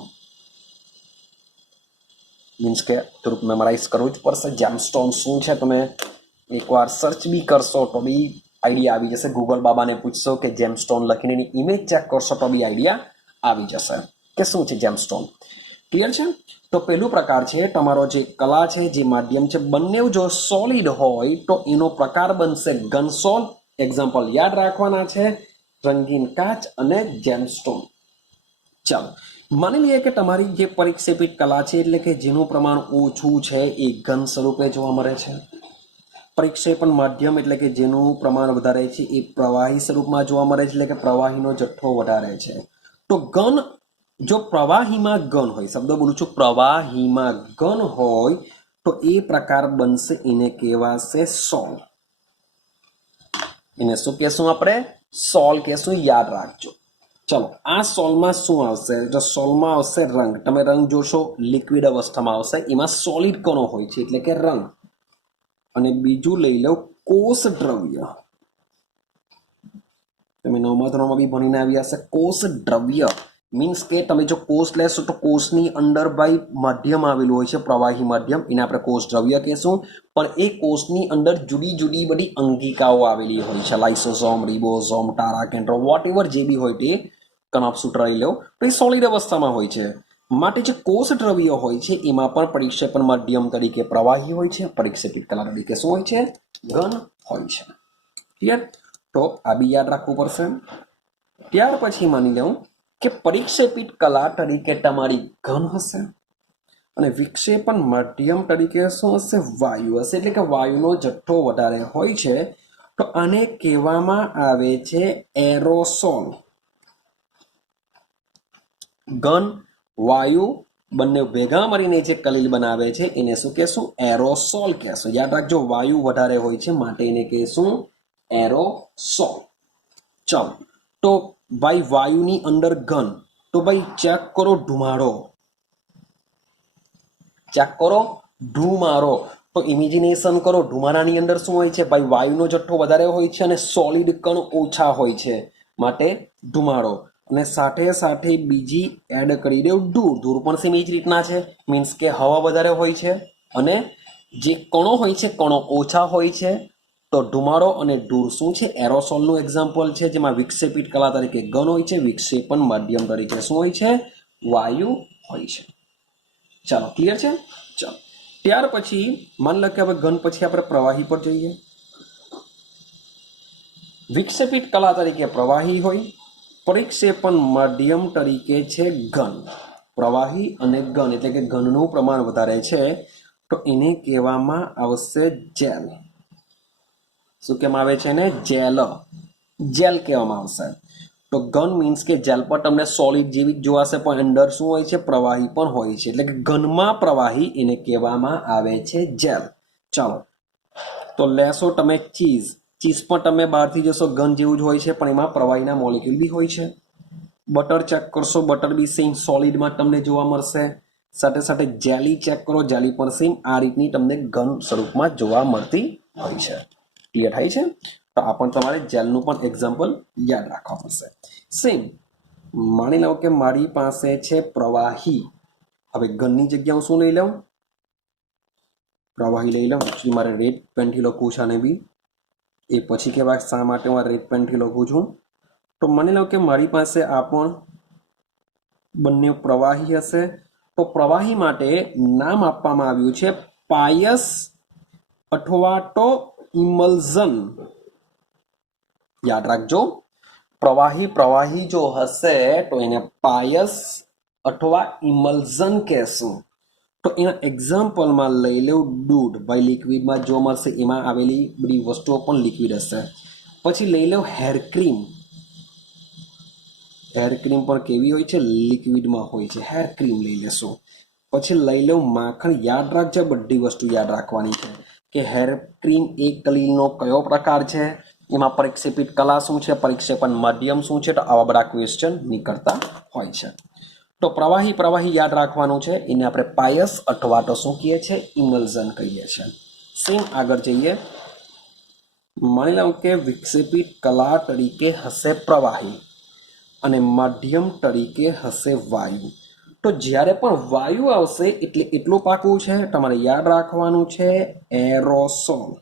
મીન્સ કે થોડુંક મેમરાઇઝ કરવું જ પડશે. જેમસ્ટોન શું છે તમે એકવાર સર્ચ બી કરશો તો બી આઈડિયા આવી જશે. ગૂગલ બાબાને પૂછશો કે જેમસ્ટોન લખીને એની ઇમેજ ચેક કરશો તો બી આઈડિયા આવી જશે કે શું છે જેમસ્ટોન. ક્લિયર છે? તો પહેલું પ્રકાર છે તમારો જે કલા છે, જે માધ્યમ છે, બંને જો સોલિડ હોય તો એનો પ્રકાર બનશે ઘનસોલ. એક્ઝામ્પલ યાદ રાખવાના છે, રંગીન કાચ અને જેમસ્ટોન. ચાલો, માની લઈએ કે તમારી જે પરિક્ષેપિત કલા છે, એટલે કે જેનું પ્રમાણ ઓછું છે, એ ઘન સ્વરૂપે જોવા મળે છે. પરિક્ષેપણ માધ્યમ એટલે કે જેનું પ્રમાણ વધારે છે એ પ્રવાહી સ્વરૂપમાં જોવા મળે છે, એટલે કે પ્રવાહીનો જથ્થો વધારે છે. તો ઘન, જો પ્રવાહીમાં ઘન હોય, શબ્દ બોલું છું, પ્રવાહીમાં ઘન હોય તો એ પ્રકાર બનશે, એને કહેવાશે સોલ. એને શું કહેશું આપણે? સોલ કહેશું. યાદ રાખજો. ચલો, આ સોલમાં શું આવશે? જો સોલમાં આવશે રંગ. તમે રંગ જોશો લિક્વિડ અવસ્થામાં આવશે, એમાં સોલિડ કણો હોય છે એટલે કે રંગ. અને બીજું લઈ લો કોષ દ્રવ્ય. તમે 9મા ધોરણમાં બી ભણીને આવ્યા હશે. કોષ દ્રવ્ય મીન્સ કે તમે જો કોષ લેશો તો કોષની અંદર ભાઈ માધ્યમ આવેલું હોય છે, પ્રવાહી માધ્યમ, એને આપણે કોષ દ્રવ્ય કહેશું. પણ એ કોષની અંદર જુદી જુદી બધી અંગિકાઓ આવેલી હોય છે, લાઇસોઝોમ, રિબોઝોમ, ટારા કેન્દ્રો, વોટ એવર જે બી હોય તે કણપસૂત્ર લઈ લો તો એ સોલિડ અવસ્થામાં હોય છે. માટે જે કોષ દ્રવ્ય હોય છે એમાં પણ પરિક્ષેપણ માધ્યમ તરીકે પ્રવાહી હોય છે, પરિક્ષેપિત કલા તરીકે શું હોય છે? ઘન હોય છે. ક્લિયર? તો આ બી યાદ રાખવું પડશે. ત્યાર પછી માની લઉં કે પરિક્ષેપિત કલા તરીકે તમારી ઘન હશે અને વિક્ષેપણ માધ્યમ તરીકે શું હશે? વાયુ હશે. એટલે કે વાયુનો જથ્થો વધારે હોય છે, તો આને કહેવામાં આવે છે એરોસોલ. ઘન, વાયુ બંને ભેગા મળીને જે કલીલ બનાવે છે એને શું કહેશું? એરોસોલ કહેશું. યાદ રાખજો, વાયુ વધારે હોય છે માટે એને કહેશું એરોસોલ. ચાલો, તો ભાઈ વાયુની અંદર ઘન, તો ભાઈ ચેક કરો ધુમાડો. ચેક કરો ધુમાડો. તો ઇમેજિનેશન કરો, ધુમાડાની અંદર શું હોય છે? ભાઈ વાયુનો જથ્થો વધારે હોય છે અને સોલિડ કણ ઓછા હોય છે, માટે ધુમાડો. અને સાથે સાથે બીજી એડ કરી દઉં ધૂળ. ધૂળ પણ સેમ એ જ રીતના છે. મીન્સ કે હવા વધારે હોય છે અને જે કણો હોય છે કણો ઓછા હોય છે. તો ધુમાડો અને ધૂળ શું છે? એરોસોલનું એક્ઝામ્પલ છે, જેમાં વિક્ષેપિત કલા તરીકે ઘન હોય છે, વિક્ષેપણ માધ્યમ તરીકે શું હોય છે? વાયુ હોય છે. ચાલો, ક્લિયર છે? ચાલો, ત્યાર પછી માન લો કે હવે ઘન પછી આપણે પ્રવાહી પર જઈએ. વિક્ષેપિત કલા તરીકે પ્રવાહી હોય, પરિક્ષેપણ માધ્યમ તરીકે છે ઘન. પ્રવાહી અને ઘન એટલે કે ઘનનું પ્રમાણ વધારે છે તો એને કહેવામાં આવશે જેલ. શું કહેવામાં આવે છે? એને જેલ. જેલ કહેવામાં આવશે. તો ઘન મીન્સ કે જેલ પર તમને સોલિડ જેવી જ જોવાશે, પણ અંદર શું હોય છે? પ્રવાહી પણ હોય છે. એટલે કે ઘનમાં પ્રવાહી, એને કહેવામાં આવે છે જેલ. ચાલો, તો લેશો તમે ચીઝ. ચીઝ પણ તમે બહારથી જશો ઘન જેવું જ હોય છે, પણ એમાં પ્રવાહીના મોલિક્યુલ બી હોય છે. બટર ચેક કરશો, બટર બી સેમ સોલિડમાં તમને જોવા મળશે. સાથે સાથે જેલી ચેક કરો, જેલી પણ સેમ આ રીતની તમને ઘન સ્વરૂપમાં જોવા મળતી હોય છે. ક્લિયર થાય છે? તો આ પણ તમારે જેલનું પણ એક્ઝામ્પલ યાદ રાખવા પડશે. સેમ માની લો કે મારી પાસે છે પ્રવાહી. હવે ઘનની જગ્યાએ હું શું લઈ લઉં? પ્રવાહી લઈ લઉં. એકચ્યુઅલી મારે રેડ પેનથી લખવું છે આને બી, એ પછી કહેવાય શા માટે હું રેડ પેનથી લખું છું. તો માની લો કે મારી પાસે આ પણ બંને પ્રવાહી હશે. તો પ્રવાહી માટે નામ આપવામાં આવ્યું છે પાયસ અથવા તો ઇમલ્ઝન. યાદ રાખજો, પ્રવાહી જો હશે તો એને પાયસ અથવા ઇમલ્ઝન કહેશું. તો એના એક્ઝામ્પલમાં લઈ લેવું દૂધ. ભાઈ લિક્વિડમાં જો મળશે એમાં આવેલી બધી વસ્તુઓ પણ લિક્વિડ હશે. પછી લઈ લેવું હેર ક્રીમ. હેર ક્રીમ પણ કેવી હોય છે? લિક્વિડમાં હોય છે. હેર ક્રીમ લઈ લેશું. પછી લઈ લેવું માખણ. યાદ રાખજો, બધી વસ્તુ યાદ રાખવાની છે કે હેર ક્રીમ એ કલીલનો કયો પ્રકાર છે, એમાં પરિક્ષેપિત કલા શું છે, પરિક્ષેપણ માધ્યમ શું છે. તો આવા બધા ક્વેશ્ચન નીકળતા હોય છે. તો પ્રવાહી યાદ રાખવાનું છે. એને આપણે પાયસ અથવા તો શું કહીએ છીએ? ઇમલ્ઝન કહીએ છીએ. સેમ આગળ જઈએ. માની લો કે વિક્ષેપિત કલા તરીકે હશે પ્રવાહી અને માધ્યમ તરીકે હશે વાયુ. તો જ્યારે પણ વાયુ આવશે એટલે એટલું પાકું છે, તમારે યાદ રાખવાનું છે એરોસોલ.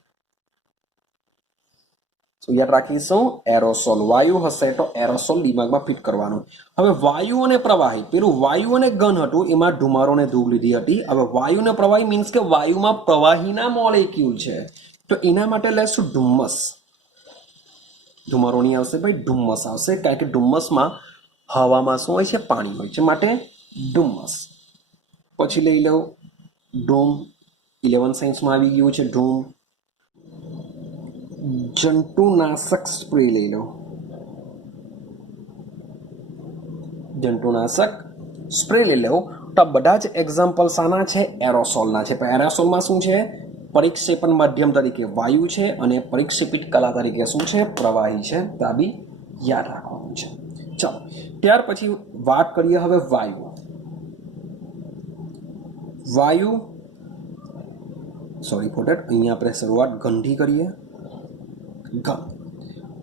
યાદ રાખીશું એરોસોલ. વાયુ હશે તો એરોસોલ દિમાગમાં ફિટ કરવાનું. હવે વાયુ અને પ્રવાહી, પેલું વાયુ અને ઘન હતું એમાં ધુમારોને ધૂળ લીધી હતી. હવે વાયુ અને પ્રવાહી મીન્સ કે વાયુમાં પ્રવાહીના મોલેક્યુલ છે. તો એના માટે લેશું ધુમ્મસ. ધુમારો નહીં આવશે ભાઈ, ધુમ્મસ આવશે, કારણ કે ધુમ્મસમાં હવામાં શું હોય છે? પાણી હોય છે, માટે ધુમ્મસ. પછી લઈ લો ધૂમ. 11 સાયન્સમાં આવી ગયું છે ધૂમ. જંતુનાશક સ્પ્રે લઈ લો. જંતુનાશક સ્પ્રે લઈ લો. તો આ બધા જ એક્ઝામ્પલ શાના છે? એરોસોલના છે. પણ એરોસોલમાં શું છે? પરિક્ષેપણ માધ્યમ તરીકે વાયુ છે અને પરિક્ષેપિત કલા તરીકે શું છે? પ્રવાહી છે. તો આ બી યાદ રાખવાનું છે. ચાલો, ત્યાર પછી વાત કરીએ હવે વાયુ. વાયુ સોરી ફોર ધેટ, અહીંયા આપણે શરૂઆત ઘનથી કરીએ. ઘન.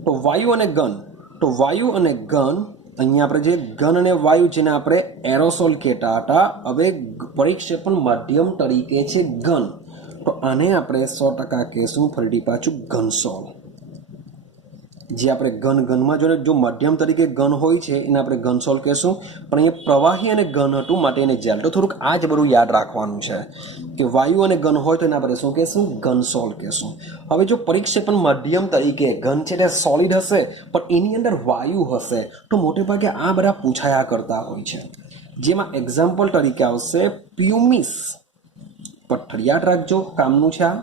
તો વાયુ અને ઘન. તો વાયુ અને ઘન, અહીંયા આપણે જે ઘન અને વાયુ જેને આપણે એરોસોલ કહેતા હતા, હવે પરિક્ષેપણ માધ્યમ તરીકે છે ઘન. તો આને આપણે 100% કહેશું ફરીથી પાછું ઘનસોલ. જે આપણે ઘનમાં જો માધ્યમ તરીકે ઘન હોય છે એને આપણે ઘનસોલ કહેશું. પણ અહીંયા પ્રવાહી અને ઘન હતું માટે એને જેલ. તો થોડુંક આ જ બધું યાદ રાખવાનું છે કે વાયુ અને ઘન હોય તો એને આપણે શું કહેશું? ઘનસોલ કહેશું. હવે જો પરિક્ષેપણ માધ્યમ તરીકે ઘન છે તે સોલિડ હશે પણ એની અંદર વાયુ હશે તો મોટે ભાગે આ બધા પૂછાયા કરતા હોય છે. જેમાં એક્ઝામ્પલ તરીકે આવશે પ્યુમિસ પથ્થર. યાદ રાખજો, કામનું છે. આ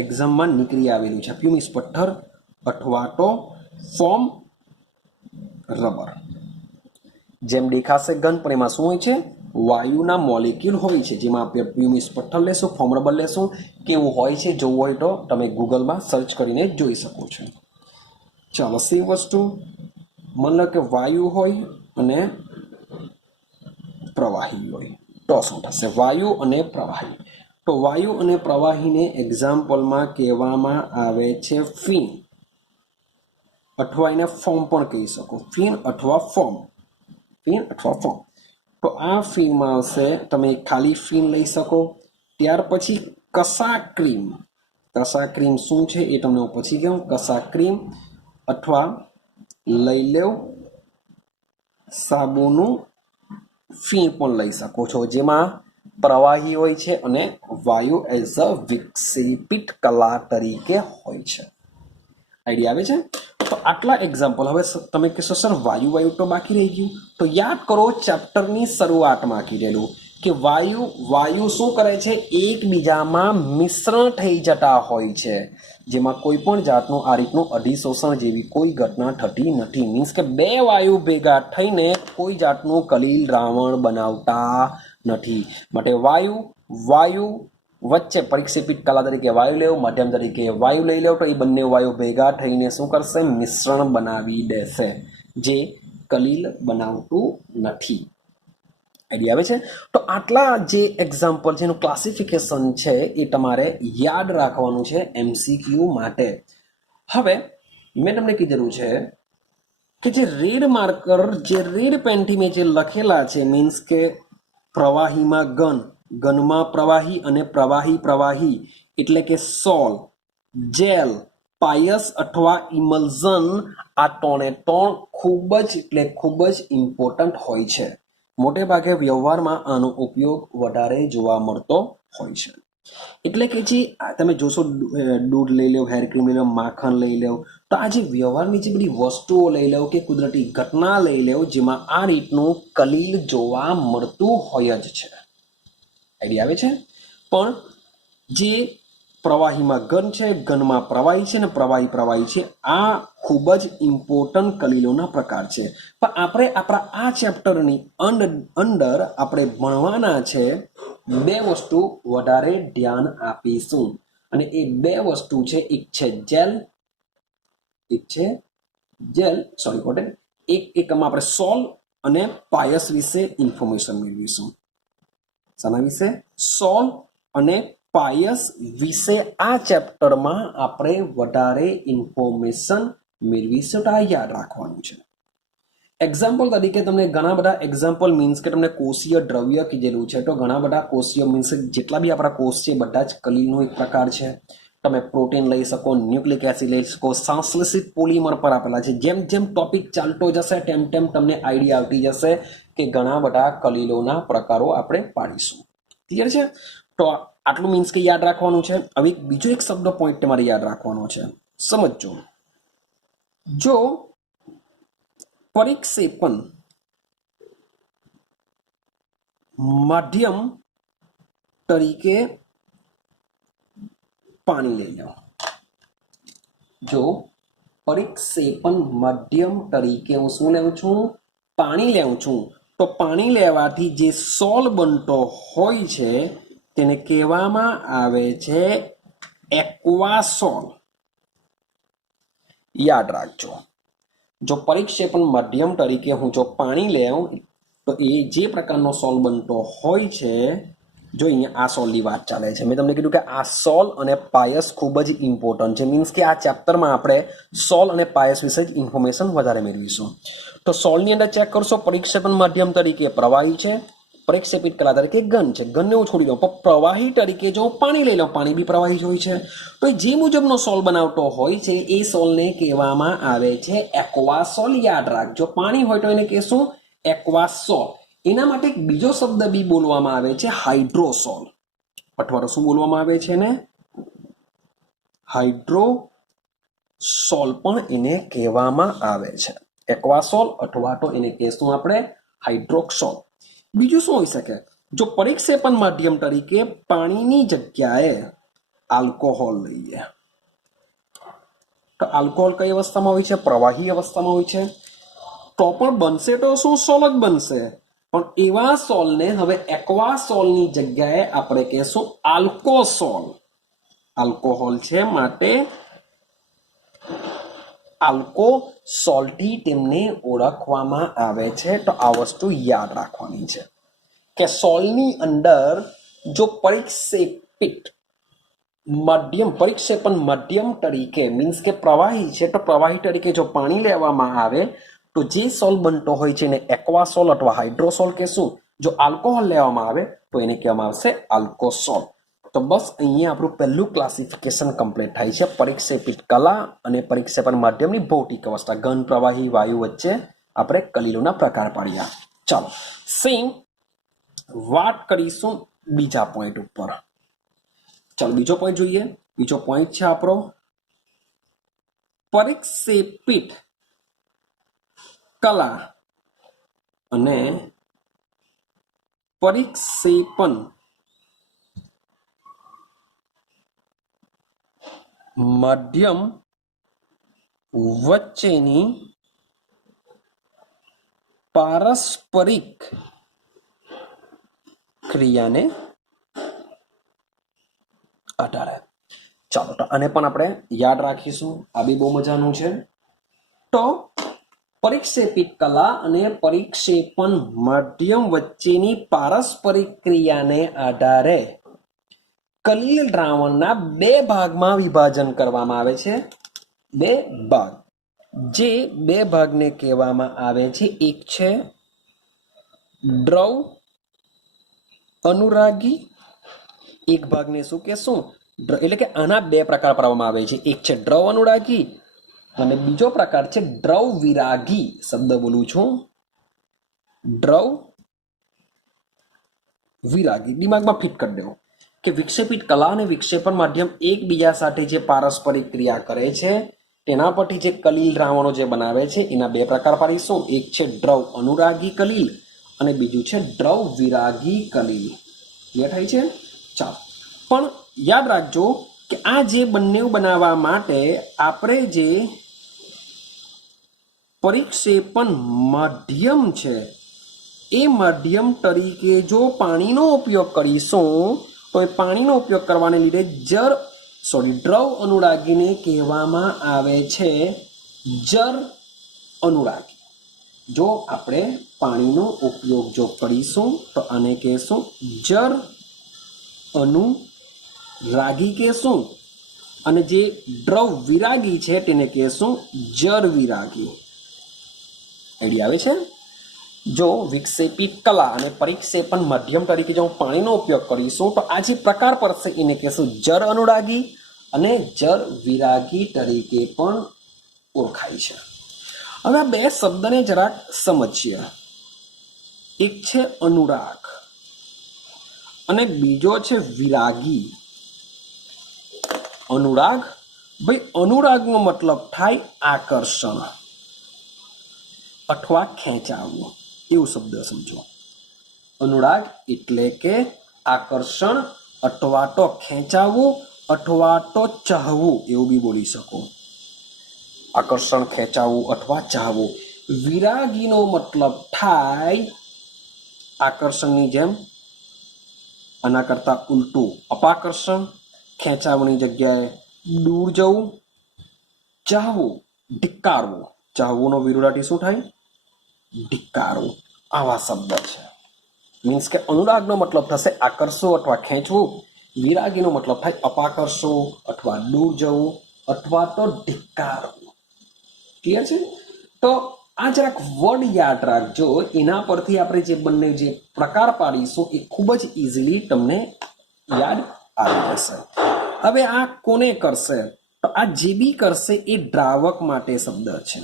એક્ઝામમાં નીકળી આવેલું છે. પ્યુમિસ પથ્થર અથવા તો ફોર્મ રબર. જેમ દેખાશે ઘન પણ એમાં શું હોય છે? વાયુના મોલેક્યુલ હોય છે. જેમાં આપણે પ્યુમિસ પથ્થર લેશું, ફોર્મ રબર લેશું. કેવું હોય છે જોવું હોય તો તમે ગૂગલમાં સર્ચ કરીને જોઈ શકો છો. ચાલો, સેમ વસ્તુ માની લો કે વાયુ હોય અને પ્રવાહી હોય તો શું થશે? વાયુ અને પ્રવાહી. તો વાયુ અને પ્રવાહીને એક્ઝામ્પલમાં કહેવામાં આવે છે ફીન, અથવા એને ફોર્મ પણ કહી શકો. ફીન અથવા ફોર્મ. ફીન અથવા ફોર્મ. તો આ ફીનમાં આવશે, તમે ખાલી ફીન લઈ શકો. ત્યાર પછી કસા ક્રીમ. કસા ક્રીમ શું છે એ તમને હું પછી કહું. કસા ક્રીમ અથવા લઈ લેવ સાબુનું ફીણ પણ લઈ શકો છો, જેમાં પ્રવાહી હોય છે અને વાયુ એઝ અ વિક્ષેપિત કલા તરીકે હોય છે. આઈડિયા આવે છે? તો આટલા એક્ઝામ્પલ. હવે તમે કહેશો સર વાયુ તો બાકી રહી ગયું. તો યાદ કરો, ચેપ્ટરની શરૂઆતમાં કીધેલું કે વાયુ શું કરે છે? એકબીજામાં મિશ્રણ થઈ જતા હોય છે, જેમાં કોઈ પણ જાતનું આ રીતનું અધિશોષણ જેવી કોઈ ઘટના થતી નથી. મીન્સ કે બે વાયુ ભેગા થઈને કોઈ જાતનું કલીલ દ્રાવણ બનાવતા નથી. માટે વાયુ વચ્ચે પરિક્ષેપિત કલા તરીકે વાયુ લેવું, માધ્યમ તરીકે વાયુ લઈ લેવું. તો એ બંને વાયુ ભેગા થઈને શું કરશે? મિશ્રણ બનાવી દેશે, જે કલીલ બનાવતું નથી. આઈડિયા આવે છે? તો આટલા જે એક્ઝામ્પલ છે એનું ક્લાસિફિકેશન છે એ તમારે યાદ રાખવાનું છે MCQ માટે. હવે મેં તમને કીધેલું છે કે જે રેડ માર્કર, જે રેડ પેનથી મેં જે લખેલા છે, મીન્સ કે પ્રવાહીમાં ઘન, ઘનમાં પ્રવાહી અને પ્રવાહી પ્રવાહી એટલે કે સોલ, જેલ, પાયસ અથવા ઇમલ્ઝન, આ ત્રણે ત્રણ ખૂબ જ એટલે ખૂબ જ ઇમ્પોર્ટન્ટ હોય છે. મોટે ભાગે વ્યવહારમાં આનો ઉપયોગ વધારે જોવા મળતો હોય છે. એટલે કે જે તમે જોશો, દૂધ લઈ લો, હેર ક્રીમ લઈ લો, માખણ લઈ લો, તો આ જે વ્યવહારની જે બધી વસ્તુઓ લઈ લો કે કુદરતી ઘટના લઈ લો, જેમાં આ રીતનું કલીલ જોવા મળતું હોય જ છે. આઈડિયા આવે છે? પણ જે પ્રવાહીમાં ઘન છે, ઘનમાં પ્રવાહી છે ને પ્રવાહી પ્રવાહી છે, આ ખૂબ જ ઇમ્પોર્ટન્ટ કલીલોના પ્રકાર છે. પણ આપણે આપણા આ ચેપ્ટરની અંદર આપણે ભણવાના છે બે વસ્તુ વધારે ધ્યાન આપીશું, અને એ બે વસ્તુ છે, એક છે જેલ, સોરી કોટેડ, એકમાં આપણે સોલ અને પાયસ વિશે ઇન્ફોર્મેશન મેળવીશું. શાના વિશે? સોલ અને પાયસ વિશે આ ચેપ્ટરમાં આપણે વધારે ઇન્ફોર્મેશન મેળવીશું. તો આ યાદ રાખવાનું છે. એક્ઝામ્પલ તરીકે તમને ઘણા બધા એક્ઝામ્પલ, મીન્સ કે તમને કોષીય દ્રવ્ય કીધેલું છે, તો ઘણા બધા કોષીય મીન્સ જેટલા બી આપણા કોષ છે બધા જ કલીલનો એક પ્રકાર છે. તમે પ્રોટીન લઈ શકો, ન્યુક્લિક એસિડ લઈ શકો, સંશ્લેષિત પોલિમર પર આપેલા છે. જેમ જેમ ટોપિક ચાલતો જશે તેમ તેમ તમને આઈડિયા આવતી જશે કે ઘણા બધા કલીલોના પ્રકારો આપણે પાડીશું. ક્લિયર છે? તો આટલું મીન્સ કે યાદ રાખવાનું છે. હવે બીજો એક શબ્દ પોઈન્ટ તમારે યાદ રાખવાનો છે. સમજો, જો પરિક્ષેપણ માધ્યમ તરીકે પાણી લઈ લો, જો પરિક્ષેપણ માધ્યમ તરીકે હું શું લેવું છું? પાણી લેવું છું. તો પાણી લેવાથી જે સોલ બનતો હોય છે તેને કહેવામાં આવે છે એક્વાસોલ. યાદ રાખજો, જો પરિક્ષેપણ માધ્યમ તરીકે હું જો પાણી લેવું તો એ જે પ્રકારનો સોલ બનતો હોય છે, જો અહીંયા આ સોલની વાત ચાલે છે, મેં તમને કીધું કે આ સોલ અને પાયસ ખૂબ જ ઇમ્પોર્ટન્ટ છે. મીન્સ કે આ ચેપ્ટરમાં આપણે સોલ અને પાયસ વિશે જ ઇન્ફોર્મેશન વધારે મેળવીશું. તો સોલની અંદર ચેક કરશો, પરિક્ષેપણ માધ્યમ તરીકે પ્રવાહી છે, પરિક્ષેપિત કલા તરીકે ઘન છે. ઘનને હું છોડી દઉં, પણ પ્રવાહી તરીકે જો પાણી લઈ લઉં, પાણી બી પ્રવાહી જ હોય છે. તો જે મુજબનો સોલ બનાવતો હોય છે એ સોલને કહેવામાં આવે છે એક્વાસોલ. યાદ રાખજો, પાણી હોય તો એને કહેશું એક્વાસોલ. એના માટે એક બીજો શબ્દ બી બોલવામાં આવે છે હાઇડ્રોસોલ, અથવા તો શું બોલવામાં આવે છે ને? હાઇડ્રોસોલ પણ એને કહેવામાં આવે છે. એક્વાસોલ અથવા તો એને કહેશું આપણે હાઇડ્રોક્સોલ. બીજું શું હોઈ શકે? જો પરિક્ષેપણ માધ્યમ તરીકે પાણીની જગ્યાએ આલ્કોહોલ લઈએ, તો આલ્કોહોલ કઈ અવસ્થામાં હોય છે? પ્રવાહી અવસ્થામાં હોય છે. તો પણ બનશે તો શું? સોલ જ બનશે. પણ એવા સોલને હવે એક્વાસોલની જગ્યાએ આપણે કહેશું આલ્કોસોલ. આલ્કોહોલ છે માટે આલ્કોસોલથી તેમને ઓળખવામાં આવે છે. તો આ વસ્તુ યાદ રાખવાની છે કે સોલની અંદર જો પરિક્ષેપણ માધ્યમ તરીકે મીન્સ કે પ્રવાહી છે, તો પ્રવાહી તરીકે જો પાણી લેવામાં આવે તો જે સોલ બનતો હોય છે એને એક્વાસોલ અથવા હાઇડ્રોસોલ કહેશું. જો આલ્કોહોલ લેવામાં આવે તો એને કહેવામાં આવશે આલ્કોસોલ. તો બસ અહીંયા આપણું પહેલું ક્લાસિફિકેશન કમ્પ્લીટ થાય છે. પરિક્ષેપિત કલા અને પરિક્ષેપણ માધ્યમની ભૌતિક અવસ્થા, ઘન, પ્રવાહી, વાયુ વચ્ચે આપણે કલીલોના પ્રકાર પાડ્યા. ચાલો સેમ વાત કરીશું બીજા પોઈન્ટ ઉપર. ચાલો બીજો પોઈન્ટ જોઈએ. બીજો પોઈન્ટ છે આપણો પરિક્ષેપિત કલા અને પરિક્ષેપણ માધ્યમ વચ્ચેની પારસ્પરિક ક્રિયાને આધારે. ચાલો તો આને પણ આપણે યાદ રાખીશું. આ બી બહુ મજાનું છે. તો પરિક્ષેપિત કલા અને પરિક્ષેપણ માધ્યમ વચ્ચેની પારસ્પરિક ક્રિયાને આધારે કલીલ દ્રાવણના બે ભાગમાં વિભાજન કરવામાં આવે છે. બે ભાગ. જે બે ભાગને કહેવામાં આવે છે, એક છે દ્રવ અનુરાગી, એક ભાગને શું કહેશું, એટલે કે આના બે પ્રકાર પાડવામાં આવે છે, એક છે દ્રવ અનુરાગી અને બીજો પ્રકાર છે દ્રવ વિરાગી. શબ્દ બોલું છું, દ્રવ વિરાગી. દિમાગમાં ફિટ કરી દેવો કે વિક્ષેપિત કલા અને વિક્ષેપણ માધ્યમ એકબીજા સાથે જે પારસ્પરિક ક્રિયા કરે છે તેના પરથી જે કલીલ દ્રાવણો જે બનાવે છે એના બે પ્રકાર પાડીશું, એક છે દ્રવ અનુરાગી કલીલ અને બીજું છે દ્રવ વિરાગી કલીલ. ક્લિયર થાય છે? ચાલો, પણ યાદ રાખજો કે આ જે બંને બનાવવા માટે આપણે જે પરિક્ષેપણ માધ્યમ છે એ માધ્યમ તરીકે જો પાણીનો ઉપયોગ કરીશું તો એ પાણીનો ઉપયોગ કરવાને લીધે દ્રવ અનુરાગીને કહેવામાં આવે છે જર અનુરાગી. જો આપણે પાણીનો ઉપયોગ જો કરીશું તો આને કહેશું જર અનુરાગી કહેશું અને જે દ્રવ વિરાગી છે તેને કહેશું જર વિરાગી. આઈડિયા આવે છે? જો વિક્ષેપિત કલા અને પરિક્ષેપણ માધ્યમ તરીકે જો પાણીનો ઉપયોગ કરીશું તો આ જે પ્રકાર પડશે એને કહેશું જર અનુરાગી અને જર વિરાગી તરીકે પણ ઓળખાય છે. હવે આ બે શબ્દને જરાક સમજીએ. એક છે અનુરાગ અને બીજો છે વિરાગી. અનુરાગ, ભાઈ અનુરાગનો મતલબ થાય આકર્ષણ અથવા ખેંચાવવું, એવું શબ્દ સમજો. અનુરાગ એટલે કે આકર્ષણ અથવા તો ખેંચાવવું અથવા તો ચાહવું, એવું બી બોલી શકો. આકર્ષણ, ખેંચાવવું અથવા ચાહવું. વિરાગીનો મતલબ થાય આકર્ષણની જેમ આના કરતા ઉલટું અપાકર્ષણ, ખેંચાવવાની જગ્યાએ દૂર જવું, ચાહવું ધિક્કારવું. ચાહવુંનો વિરુદ્ધાર્થી શું થાય? ધિક્કારવું. આવા શબ્દ છે. મીન્સ કે અનુરાગનો મતલબ થશે આકર્ષવું અથવા ખેંચવું, વિરાગીનો મતલબ થાય અપાકર્ષવું અથવા દૂર જવું અથવા તો ધિક્કારવું. ક્લિયર છે? તો આ જરાક વર્ડ યાદ રાખજો, એના પરથી આપણે જે બંને જે પ્રકાર પાડીશું એ ખૂબ જ ઇઝીલી તમને યાદ આવી જશે. હવે આ કોને કરશે? તો આ જે બી કરશે એ દ્રાવક માટે શબ્દ છે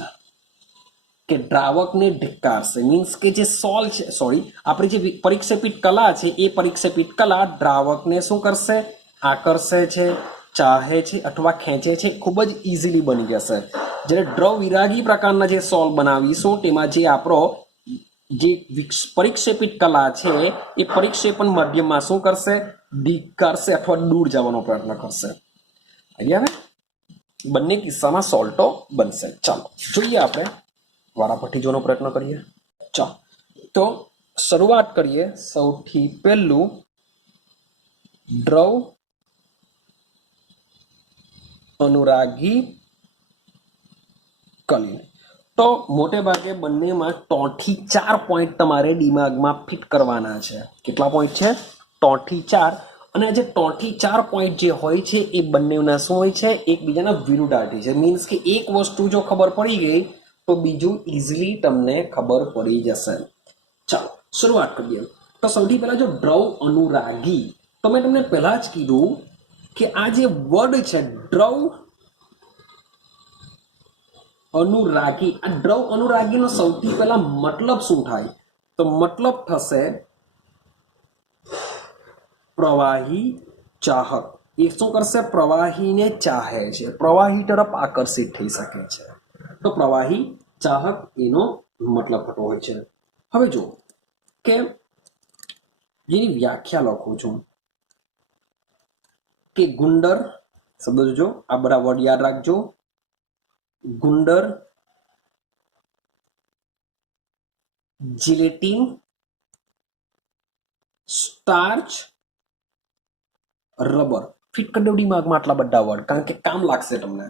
કે દ્રાવકને ધિક્કારશે. મીન્સ કે જે સોલ છે, સોરી, આપણી જે પરિક્ષેપિત કલા છે એ પરિક્ષેપિત કલા દ્રાવકને શું કરશે? આકર્ષે છે, ચાહે છે અથવા ખેંચે છે. ખૂબ જ ઇઝીલી બની જશે. જ્યારે દ્રવ વિરાગી પ્રકારના જે સોલ બનાવીશું તેમાં જે આપણો જે પરિક્ષેપિત કલા છે એ પરિક્ષેપણ માધ્યમમાં શું કરશે? ધિક્કારશે અથવા દૂર જવાનો પ્રયત્ન કરશે. અહીંયા બંને કિસ્સામાં સોલ્ટો બનશે. ચાલો જોઈએ, આપણે વારાફરતી જોવાનો પ્રયત્ન કરીએ. ચાલો તો શરૂઆત કરીએ. સૌથી પહેલું દ્રવ અનુરાગી કલીલ. તો મોટે ભાગે બંનેમાં 3 થી 4 પોઈન્ટ તમારે દિમાગમાં ફિટ કરવાના છે. કેટલા પોઈન્ટ છે? 3 થી 4. અને જે 3 થી 4 પોઈન્ટ જે હોય છે એ બંનેના શું હોય છે? એકબીજાના વિરુદ્ધાર્થી છે. મીન્સ કે એક વસ્તુ જો ખબર પડી ગઈ તો બીજું ઇઝીલી તમને ખબર પડી જશે. ચાલો શરૂઆત કરીએ. તો સૌથી પહેલા જો દ્રવ અનુરાગી, તો મેં તમને પહેલા જ કીધું કે આ જે વર્ડ છે દ્રવ અનુરાગી, આ દ્રવ અનુરાગીનો સૌથી પહેલા મતલબ શું થાય? તો મતલબ થશે પ્રવાહી ચાહક. એ શું કરશે? પ્રવાહીને ચાહે છે, પ્રવાહી તરફ આકર્ષિત થઈ શકે છે. તો પ્રવાહી ચાહક એનો મતલબ થતો હોય છે. હવે જો કે જેની વ્યાખ્યા લખું છું કે ગુંડર શબ્દ જોજો, આ બધા વર્ડ યાદ રાખજો. ગુંડર, જીલેટીન, સ્ટાર્ચ, રબર. ફિટ કરી દો દિમાગમાં આટલા બધા વર્ડ, કારણ કે કામ લાગશે તમને.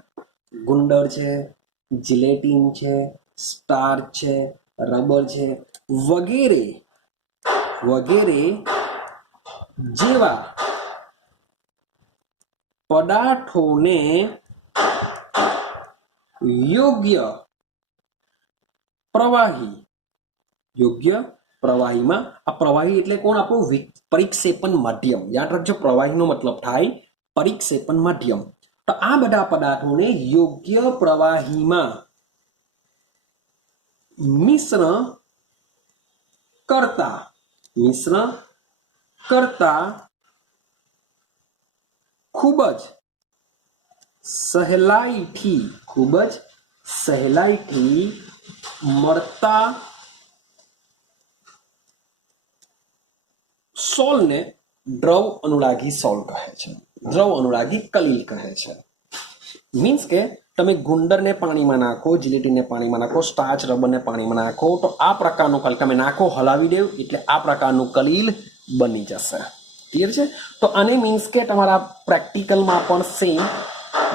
ગુંડર છે, જીલેટીન છે, સ્ટાર્ચ છે, રબર છે વગેરે વગેરે જેવા પદાર્થોને યોગ્ય પ્રવાહી, યોગ્ય પ્રવાહીમાં આ પ્રવાહી એટલે કોણ? આપણું પરિક્ષેપણ માધ્યમ. યાદ રાખજો, પ્રવાહીનો મતલબ થાય પરિક્ષેપણ માધ્યમ. તો આ બધા પદાર્થોને યોગ્ય પ્રવાહીમાં મિશ્રણ કરતા ખૂબ જ સહેલાઈથી મળતા સોલને દ્રવ અનુરાગી સોલ કહે છે, દ્રવ અનુરાગી કલીલ કહે છે. મીન્સ કે તમે ગુંદરને પાણીમાં નાખો, જીલેટીનને પાણીમાં નાખો, સ્ટાર્ચ રબરને પાણીમાં નાખો, તો આ પ્રકારનું કલીલ તમે નાખો, હલાવી દેવ એટલે આ પ્રકારનું કલીલ બની જશે. ક્લિયર છે? તો આને મીન્સ કે તમારા પ્રેક્ટિકલમાં પણ સેમ,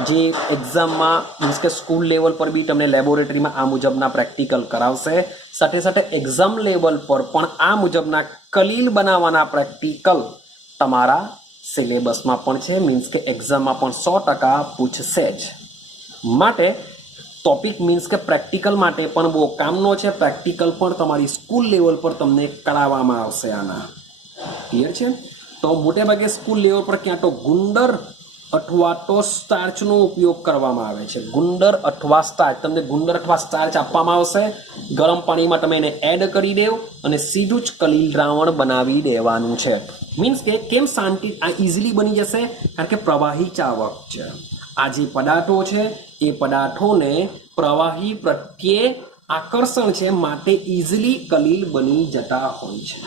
જે એક્ઝામમાં મીન્સ કે સ્કૂલ લેવલ પર બી તમને લેબોરેટરીમાં આ મુજબના પ્રેક્ટિકલ કરાવશે. સાથે સાથે એક્ઝામ લેવલ પર પણ આ મુજબના કલીલ બનાવવાના પ્રેક્ટિકલ તમારા સિલેબસમાં પણ છે. મીન્સ કે એક્ઝામમાં પણ 100% પૂછશે જ. માટે ટોપિક મીન્સ કે પ્રેક્ટિકલ માટે પણ બહુ કામનો છે. પ્રેક્ટિકલ પણ તમારી સ્કૂલ લેવલ પર તમને કરાવવામાં આવશે આના. ક્લિયર છે? તો મોટે ભાગે સ્કૂલ લેવલ પર ક્યાં તો ગુંદર અથવા તો સ્ટાર્ચનો ઉપયોગ કરવામાં આવે છે. ગુંદર અથવા સ્ટાર્ચ, તમને ગુંદર અથવા સ્ટાર્ચ આપવામાં આવશે, ગરમ પાણીમાં તમે એને એડ કરી દેવ અને સીધું જ કલીલ દ્રાવણ બનાવી દેવાનું છે. મીન્સ કે કેમ શાંતિ આ ઇઝીલી બની જશે? કારણ કે પ્રવાહી ચાવક છે. આ જે પદાર્થો છે એ પદાર્થોને પ્રવાહી પ્રત્યે આકર્ષણ છે, માટે ઇઝીલી કલીલ બની જતા હોય છે.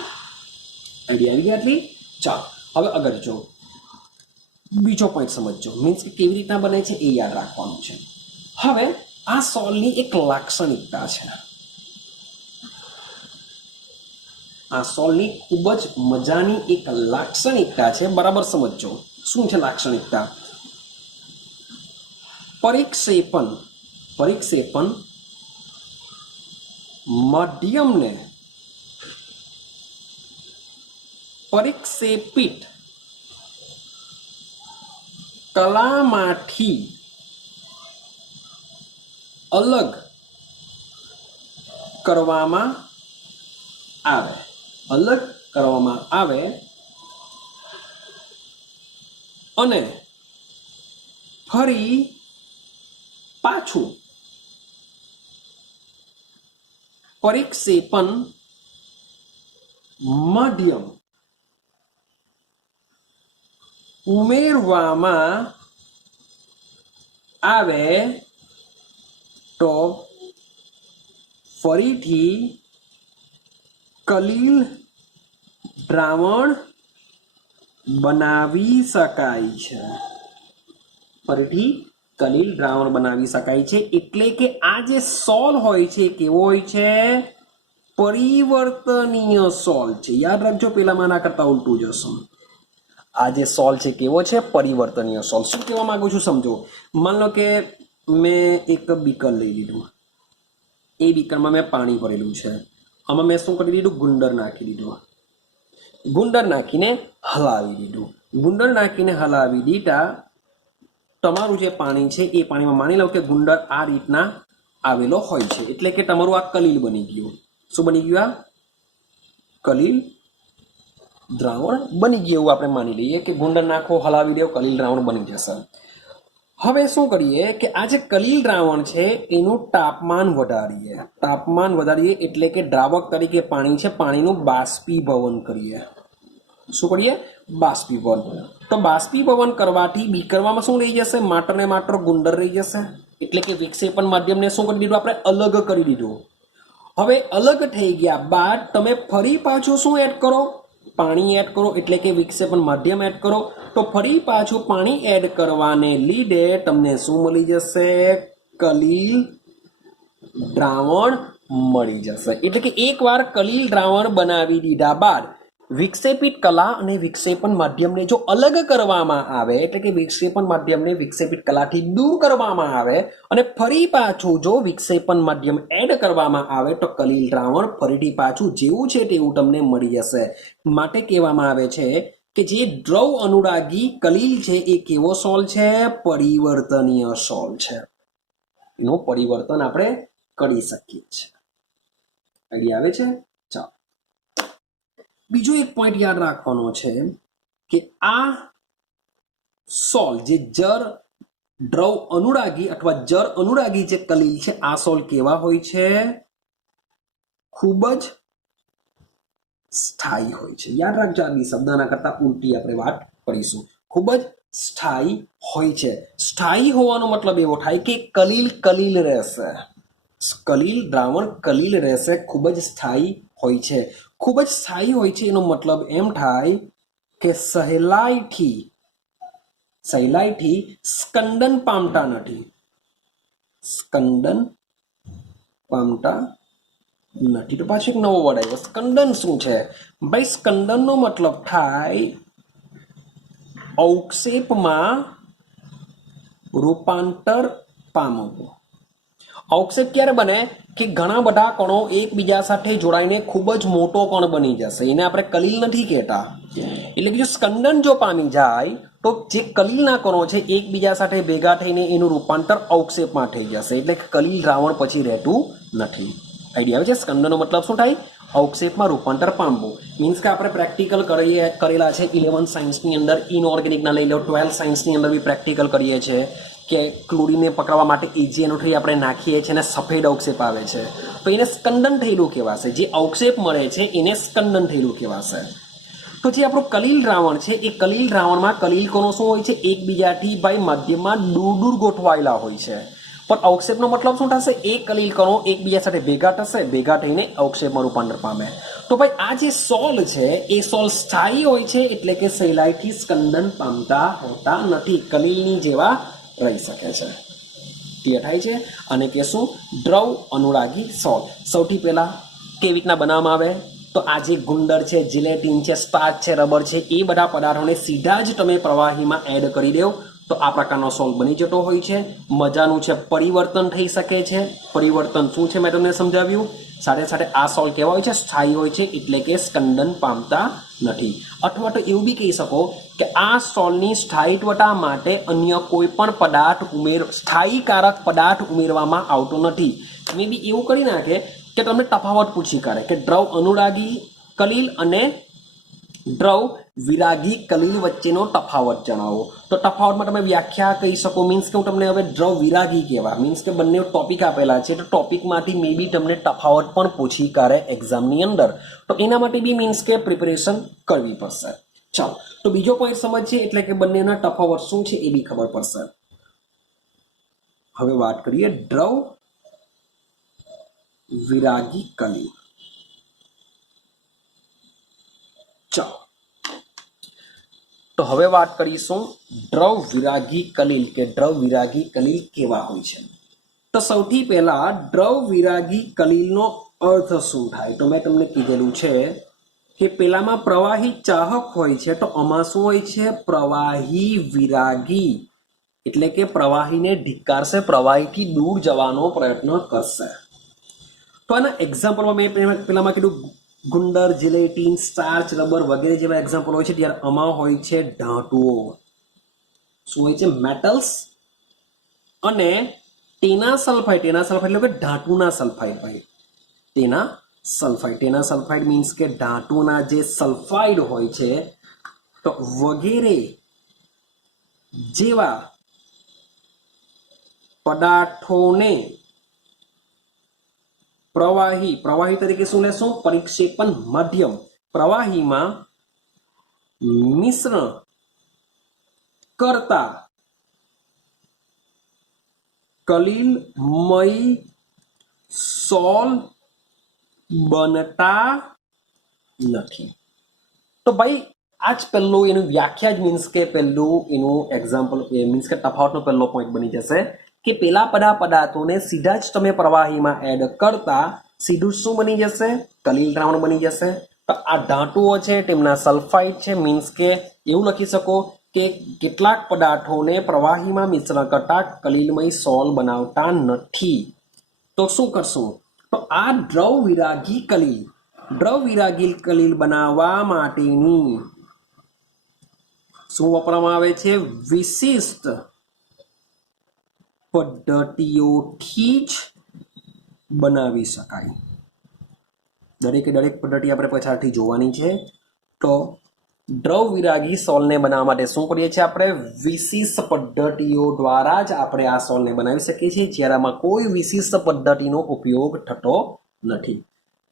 આઈડિયા આવી ગયા આટલી? ચાલો હવે આગળ જો બીજો પોઈન્ટ સમજજો. મીન્સ કે કેવી રીતના બને છે એ યાદ રાખવાનું છે. હવે આ સોલની એક લાક્ષણિકતા છે. આ સોલની ખૂબ જ મજાની એક લાક્ષણિકતા છે. બરાબર સમજજો. શું છે લાક્ષણિકતા? પરિક્ષેપણ માધ્યમને પરિક્ષેપિત કલામાંથી અલગ કરવામાં આવે અને ફરી પાછું પરિક્ષેપણ માધ્યમ ઉમેરવામાં આવે તો ફરીથી કલીલ દ્રાવણ બનાવી શકાય છે. ફરીથી કલીલ દ્રાવણ બનાવી શકાય છે. એટલે કે આ જે સોલ હોય છે કેવો હોય છે? પરિવર્તનીય સોલ છે. યાદ રાખજો, પેલામાં ના કરતા ઉલટું જશું. આ જે સોલ છે કેવો છે? પરિવર્તનીય સોલ. શું કહેવા માંગુ છું સમજો. માન લો કે મેં એક બીકર લઈ લીધું, એ બીકરમાં મેં પાણી ભરેલું છે. આમાં મેં શું કરી દીધું? ગુંદર નાખી દીધું. ગુંદર નાખીને હલાવી દીધા. તમારું જે પાણી છે એ પાણીમાં માની લો કે ગુંદર આ રીતના આવેલો હોય છે, એટલે કે તમારું આ કલીલ બની ગયું. શું બની ગયું? આ કલીલ દ્રાવણ બની ગયું. એવું આપણે માની લઈએ કે ગુંદર નાખો, હલાવી દો, કલીલ દ્રાવણ બની જશે. હવે શું કરીએ કે આ જે કલીલ દ્રાવણ છે એનું તાપમાન વધારીએ. એટલે કે દ્રાવક તરીકે પાણી છે, પાણીનું બાષ્પીભવન કરીએ. શું કરીએ? બાષ્પીભવન. તો બાષ્પીભવન કરવાથી બીકરમાં શું રહી જશે? માત્ર ને માત્ર ગુંદર રહી જશે. એટલે કે વિક્ષેપણ માધ્યમને શું કરી દીધું? આપણે અલગ કરી દીધું. હવે અલગ થઈ ગયા બાદ તમે ફરી પાછું શું એડ કરો? પાણી એડ કરો. એટલે કે વિક્ષેપણ માધ્યમ એડ કરો. તો ફરી પાછું પાણી એડ કરવાને લીધે તમને શું મળી જશે? કલીલ દ્રાવણ મળી જશે. એટલે કે એકવાર કલીલ દ્રાવણ બનાવી દીધા બાદ વિક્ષેપિત કલા અને વિક્ષેપણ માધ્યમને જો અલગ કરવામાં આવે, એટલે કે વિક્ષેપણ માધ્યમને વિક્ષેપિત કલાથી દૂર કરવામાં આવે અને ફરી પાછું જો વિક્ષેપણ માધ્યમ એડ કરવામાં આવે તો કલીલ દ્રાવણ ફરીથી પાછું જેવું છે તેવું તમને મળી જશે. માટે કહેવામાં આવે છે કે જે દ્રવ અનુરાગી કલીલ છે એ કેવો સોલ છે? પરિવર્તનીય સોલ છે. એનું પરિવર્તન આપણે કરી શકીએ છીએ. આઈડિયા આવે છે? ચાલો, બીજો એક પોઈન્ટ યાદ રાખવાનો છે કે આ સોલ જે જર દ્રવ અનુરાગી અથવા જર અનુરાગી જે કલીલ છે આ સોલ કેવા હોય છે? ખૂબ જ સ્થાયી હોય છે. યાદ રાખજો, આ શબ્દના કરતા ઉલટી આપણે વાત કરીશું. ખૂબ જ સ્થાયી હોય છે. સ્થાયી હોવાનો મતલબ એવો થાય કે કલીલ કલીલ રહેશે, કલીલ દ્રાવણ કલીલ રહેશે, ખૂબ જ સ્થાયી હોય છે. ખૂબ જ સ્થાયી હોય છે એનો મતલબ એમ થાય કે સહેલાઈથી સ્કંદન પામતા નથી, સ્કંદન પામતા નથી. તો પાછું એક નવો વર્ડ આવ્યો, સ્કંદન. શું છે ભાઈ? સ્કંદનનો મતલબ થાય અવક્ષેપમાં રૂપાંતર પામવું. અવક્ષેપ ક્યારે બને? કે ઘણા બધા કણો એકબીજા સાથે જોડાઈને ખૂબ જ મોટો કણ બની જશે, એને આપણે કલીલ નથી કહેતા. એટલે કે જો સ્કંદન જો પામી જાય તો જે કલીલના કણો છે એકબીજા સાથે ભેગા થઈને એનું રૂપાંતર અવક્ષેપમાં થઈ જશે, એટલે કે કલીલ દ્રાવણ પછી રહેતું નથી. આઈડિયા આવે છે? સ્કંદનનો મતલબ શું થાય? અવક્ષેપમાં રૂપાંતર પામવું. મીન્સ કે આપણે પ્રેક્ટિકલ કરેલા છે 11th સાયન્સની અંદર, ઇનઓર્ગેનિકના લઈ લો, 12th સાયન્સની અંદર બી પ્રેક્ટિકલ કરીએ છીએ કે ક્લોરીનને પકડવા માટે AgNO3 આપણે નાખીએ છીએ અને સફેદ અવક્ષેપ આવે છે તો એને સ્કંદન થયેલું કહેવાશે. જે અવક્ષેપ મળે છે એને સ્કંદન થયેલું કહેવાશે. તો જે આપણું કલીલ દ્રાવણ છે એ કલીલ દ્રાવણમાં કલીલ કણો શું હોય છે? એકબીજાથી ભાઈ માધ્યમમાં દૂર દૂર ગોઠવાયેલા હોય છે. પણ અવક્ષેપનો મતલબ શું થશે? એ કલીલ કણો એકબીજા સાથે ભેગા થશે, ભેગા થઈને અવક્ષેપમાં રૂપાંતર પામે. તો ભાઈ આ જે સોલ છે એ સોલ સ્થાયી હોય છે, એટલે કે સહેલાઈથી સ્કંદન પામતા હોતા નથી, કલીલની જેવા રહી શકે છે. ક્લિયર થાય છે? અને કે શું? દ્રવ અનુરાગી સોલ. સૌથી પહેલા કેવી રીતના બનાવવામાં આવે? તો આ જે ગુંદર છે, જિલેટીન છે, સ્ટાર્ચ છે, રબર છે, એ બધા પદાર્થોને સીધા જ તમે પ્રવાહીમાં એડ કરી દો તો આ પ્રકારનો સોલ બની જતો હોય છે. મજાનું છે, પરિવર્તન થઈ શકે છે. પરિવર્તન શું છે મેં તમને સમજાવ્યું. સાથે સાથે આ સોલ કેવા હોય છે? સ્થાયી હોય છે, એટલે કે સ્કંદન પામતા નથી. અથવા તો એવું બી કહી શકો કે આ સોલની સ્થાયીત્વતા માટે અન્ય કોઈ પણ પદાર્થ સ્થાયીકારક પદાર્થ ઉમેરવામાં આવતો નથી. મે બી એવું કરી નાખે કે તમને તફાવત પૂછી કાઢે કે દ્રવ અનુરાગી કલીલ અને દ્રવ વિરાગી કલીલ વચ્ચેનો તફાવત જણાવો. તો તફાવતમાં તમે વ્યાખ્યા કહી શકો. મીન્સ કે હું તમને હવે દ્રવ વિરાગી કહેવા, મીન્સ કે બંને ટોપિક આપેલા છે તો ટોપિકમાંથી મે બી તમને તફાવત પણ પૂછી કાઢે એક્ઝામની અંદર. તો એના માટે બી મીન્સ કે પ્રિપેરેશન કરવી પડશે. ચાલો, તો બીજો પોઈન્ટ સમજીએ, એટલે કે બંનેના તફાવત શું છે એ બી ખબર પડશે. હવે વાત કરીએ દ્રવ વિરાગી કલીલ. ચાલો, તો હવે વાત કરીશું દ્રવ વિરાગી કલીલ કે દ્રવ વિરાગી કલીલ કેવા હોય છે. તો સૌથી પહેલા દ્રવ વિરાગી કલીલનો અર્થ શું થાય? તો મેં તમને કીધેલું છે કે પેલામાં પ્રવાહી ચાહક હોય છે, તો આમાં શું હોય છે? પ્રવાહી વિરાગી, એટલે કે પ્રવાહીને ધિક્કારશે, પ્રવાહીથી દૂર જવાનો પ્રયત્ન કરશે. તો આના એક્ઝામ્પલમાં મેં પેલામાં કીધું ગુંદર, જિલેટીન, સ્ટાર્ચ, રબર વગેરે જેવા એક્ઝામ્પલ હોય છે. ત્યારે આમાં હોય છે ધાતુઓ. શું હોય છે? મેટલ્સ. અને ટેના સલ્ફાઇડ એટલે કે ધાતુના સલ્ફાઇડ. ભાઈ ટેના સલ્ફાઇડ મીન્સ કે ધાતુના જે સલ્ફાઇડ હોય છે તો વગેરે જેવા પદાર્થોને પ્રવાહી તરીકે શું લેશું? પરિક્ષેપણ માધ્યમ. પ્રવાહીમાં મિશ્રણ કરતા કલીલમય સોલ બનતા નથી. તો ભાઈ આ જ પહેલું એનું વ્યાખ્યા જ મીન્સ કે પહેલું એનું એક્ઝામ્પલ મીન્સ કે તફાવતનો પહેલો પોઈન્ટ બની જશે કે પેલા બધા પદાર્થોને સીધા જ તમે પ્રવાહીમાં એડ કરતા સીધું શું બની જશે? કલીલ દ્રાવણ બની જશે. તો આ ધાતુઓ છે તેમના સલ્ફાઇડ છે. મીન્સ કે એવું લખી શકો કે કેટલાક પદાર્થોને પ્રવાહીમાં મિશ્રણ કરતા કલીલમય સોલ બનાવતા નથી. તો શું કરશું? તો આ દ્રવ વિરાગી કલીલ બનાવવા માટેની શું વાપરવામાં આવે છે? વિશિષ્ટ પદ્ધતિઓથી જ બનાવી શકાય. દરેકે દરેક પદ્ધતિ આપણે પછાડથી જોવાની છે. તો દ્રવ વિરાગી સોલને બનાવવા માટે શું કરીએ છીએ આપણે? વિશિષ્ટ પદ્ધતિઓ દ્વારા જ આપણે આ સોલને બનાવી શકીએ છીએ, જ્યારે આમાં કોઈ વિશિષ્ટ પદ્ધતિનો ઉપયોગ થતો નથી.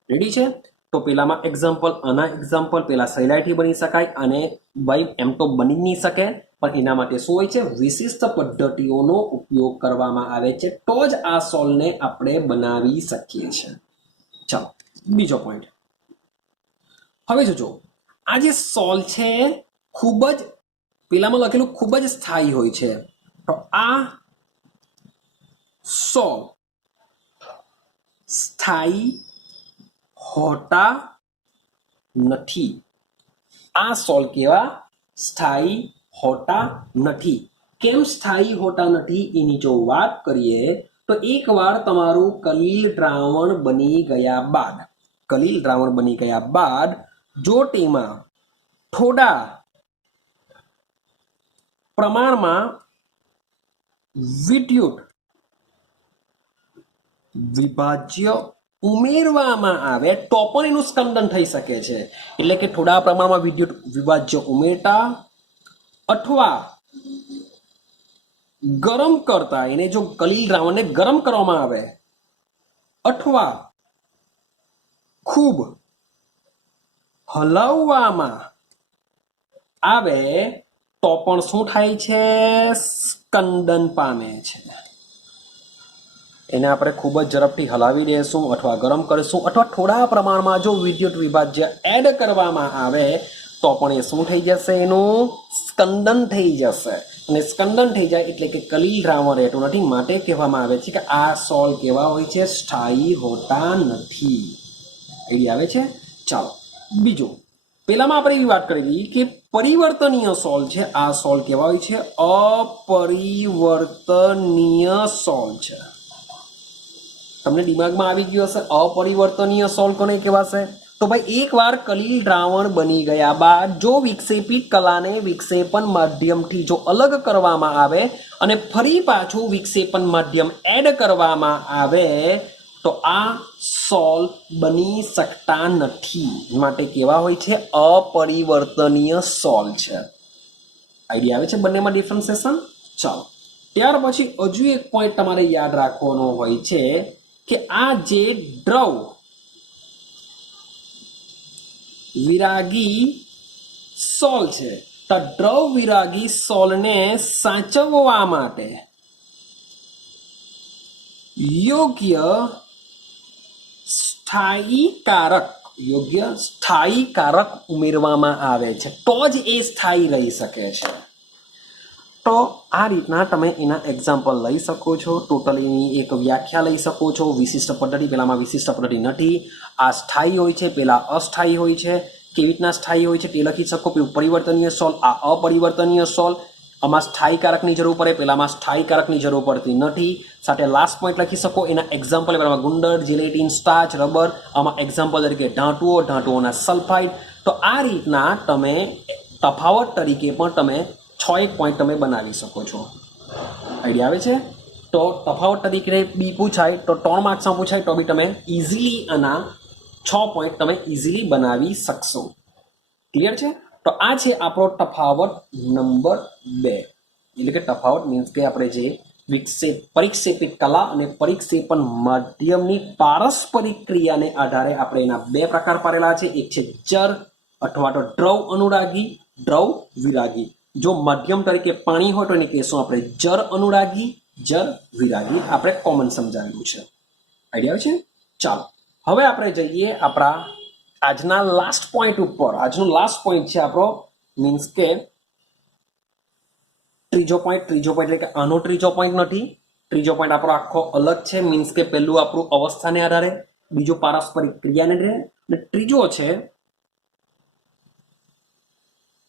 રેડી છે? તો પેલામાં એક્ઝામ્પલ, આના એક્ઝામ્પલ પેલા સહેલાઈથી બની શકાય અને ભાઈ એમ તો બની નહીં શકે, પણ એના માટે શું હોય છે? વિશિષ્ટ પદ્ધતિઓનો ઉપયોગ કરવામાં આવે છે, તો જ આ સોલને આપણે બનાવી શકીએ છીએ. ચાલો બીજો પોઈન્ટ. હવે જોજો, આ જે સોલ છે ખૂબ જ, પેલામાં લખેલું ખૂબ જ સ્થાયી હોય છે. તો આ સોલ સ્થાયી હોતા નથી. આ સોલ કેવા? સ્થાયી હોતા નથી. કેમ સ્થાયી હોતા નથી એની જો વાત કરીએ તો એકવાર તમારું કલીલ દ્રાવણ બની ગયા બાદ જો તેમાં થોડા પ્રમાણમાં વિદ્યુત વિભાજ્ય ઉમેરવામાં આવે તો પણ એનું સ્કંદન થઈ શકે છે. એટલે કે થોડા પ્રમાણમાં વિદ્યુત વિભાજ્ય ઉમેરતા અથવા ગરમ કરતા, એને જો કલીલ દ્રાવણને ગરમ કરવામાં આવે અથવા ખૂબ હલાવવામાં આવે તો પણ શું થાય છે? સ્કંદન પામે છે. એને આપણે ખૂબ જ ઝડપથી હલાવી દઈશું અથવા ગરમ કરીશું અથવા થોડા પ્રમાણમાં જો વિદ્યુત વિભાજ્ય એડ કરવામાં આવે તો પણ એ શું થઈ જશે? એનું સ્કંદન થઈ જશે. અને સ્કંદન થઈ જાય એટલે કે કલીલ દ્રાવણ રહેતું નથી. માટે કહેવામાં આવે છે કે આ સોલ કેવા હોય છે? સ્થાયી હોતા નથી. આઈડિયા આવે છે? ચાલો બીજું, પેલામાં આપણે એવી વાત કરેલી કે પરિવર્તનીય સોલ છે. આ સોલ કેવા હોય છે? અપરિવર્તનીય સોલ છે. તમને દિમાગમાં આવી ગયું હશે અપરિવર્તનીય સોલ કોને કહેવાશે? તો ભાઈ એકવાર કલીલ દ્રાવણ બની ગયા બાદ જો વિક્ષેપિત કલાને વિક્ષેપન માધ્યમથી જો અલગ કરવામાં આવે અને ફરી પાછું વિક્ષેપન માધ્યમ એડ કરવામાં આવે તો આ સોલ બની શકતા નથી. માટે કેવા હોય છે? અપરિવર્તનીય સોલ છે. આઈડિયા આવે છે બંનેમાં ડિફરન્સિએશન? ચાલો ત્યાર પછી હજુ એક પોઈન્ટ તમારે યાદ રાખવાનો હોય છે કે આ જે દ્રવ વિરાગી સોલ છે, તો દ્રવ વિરાગી સોલને સાચવવા માટે યોગ્ય સ્થાયી કારક ઉમેરવામાં આવે છે તો જ એ સ્થાયી રહી શકે છે. તો આ રીતના તમે એના એક્ઝામ્પલ લઈ શકો છો. ટોટલીની એક વ્યાખ્યા લઈ શકો છો. વિશિષ્ટ પદ્ધતિ, પેલામાં વિશિષ્ટ પદ્ધતિ નથી. આ સ્થાયી હોય છે, પેલા અસ્થાયી હોય છે. કેવી રીતના સ્થાયી હોય છે તે લખી શકો. પેલું પરિવર્તનીય સોલ, આ અપરિવર્તનીય સોલ. આમાં સ્થાયી કારકની જરૂર પડે, પેલામાં સ્થાયી કારકની જરૂર પડતી નથી. સાથે લાસ્ટ પોઈન્ટ લખી શકો. એના એક્ઝામ્પલ પેલામાં ગુંદર, જેલેટીન, સ્ટાર્ચ, રબર. આમાં એક્ઝામ્પલ તરીકે ધાતુઓના સલ્ફાઇડ. તો આ રીતના તમે તફાવત તરીકે પણ તમે 6 પોઈન્ટ તમે બનાવી શકો છો. આઈડિયા આવે છે? તો તફાવત તરીકે બી પૂછાય તો 3 માર્ક્સમાં પૂછાય તો બી તમે ઇઝીલી આના 6 પોઈન્ટ તમે ઇઝીલી બનાવી શકશો. ક્લિયર છે? તો આ છે આપણો તફાવત નંબર 2. એટલે કે તફાવત મીન્સ કે આપણે જે પરિક્ષેપિત કલા અને પરિક્ષેપણ માધ્યમની પારસ્પરિક ક્રિયાને આધારે આપણે એના 2 પ્રકાર પાડેલા છે. એક છે જર અથવા તો દ્રવ અનુરાગી, દ્રવ વિરાગી. જો માધ્યમ તરીકે પાણી હોય તો એને કહેશું આપણે જર અનુરાગી, જર વિરાગી. આપણે કોમન સમજાવેલું છે. આઈડિયા છે? ચાલો હવે આપણે જઈએ આપણા આજના લાસ્ટ પોઈન્ટ ઉપર. આજનો લાસ્ટ પોઈન્ટ છે આપણો મીન્સ કે ત્રીજો પોઈન્ટ એટલે કે આનો ત્રીજો પોઈન્ટ નથી. ત્રીજો પોઈન્ટ આપણો આખો અલગ છે. મીન્સ કે પહેલું આપણું અવસ્થાને આધારે, બીજો પારસ્પરિક ક્રિયાને આધારે અને ત્રીજો છે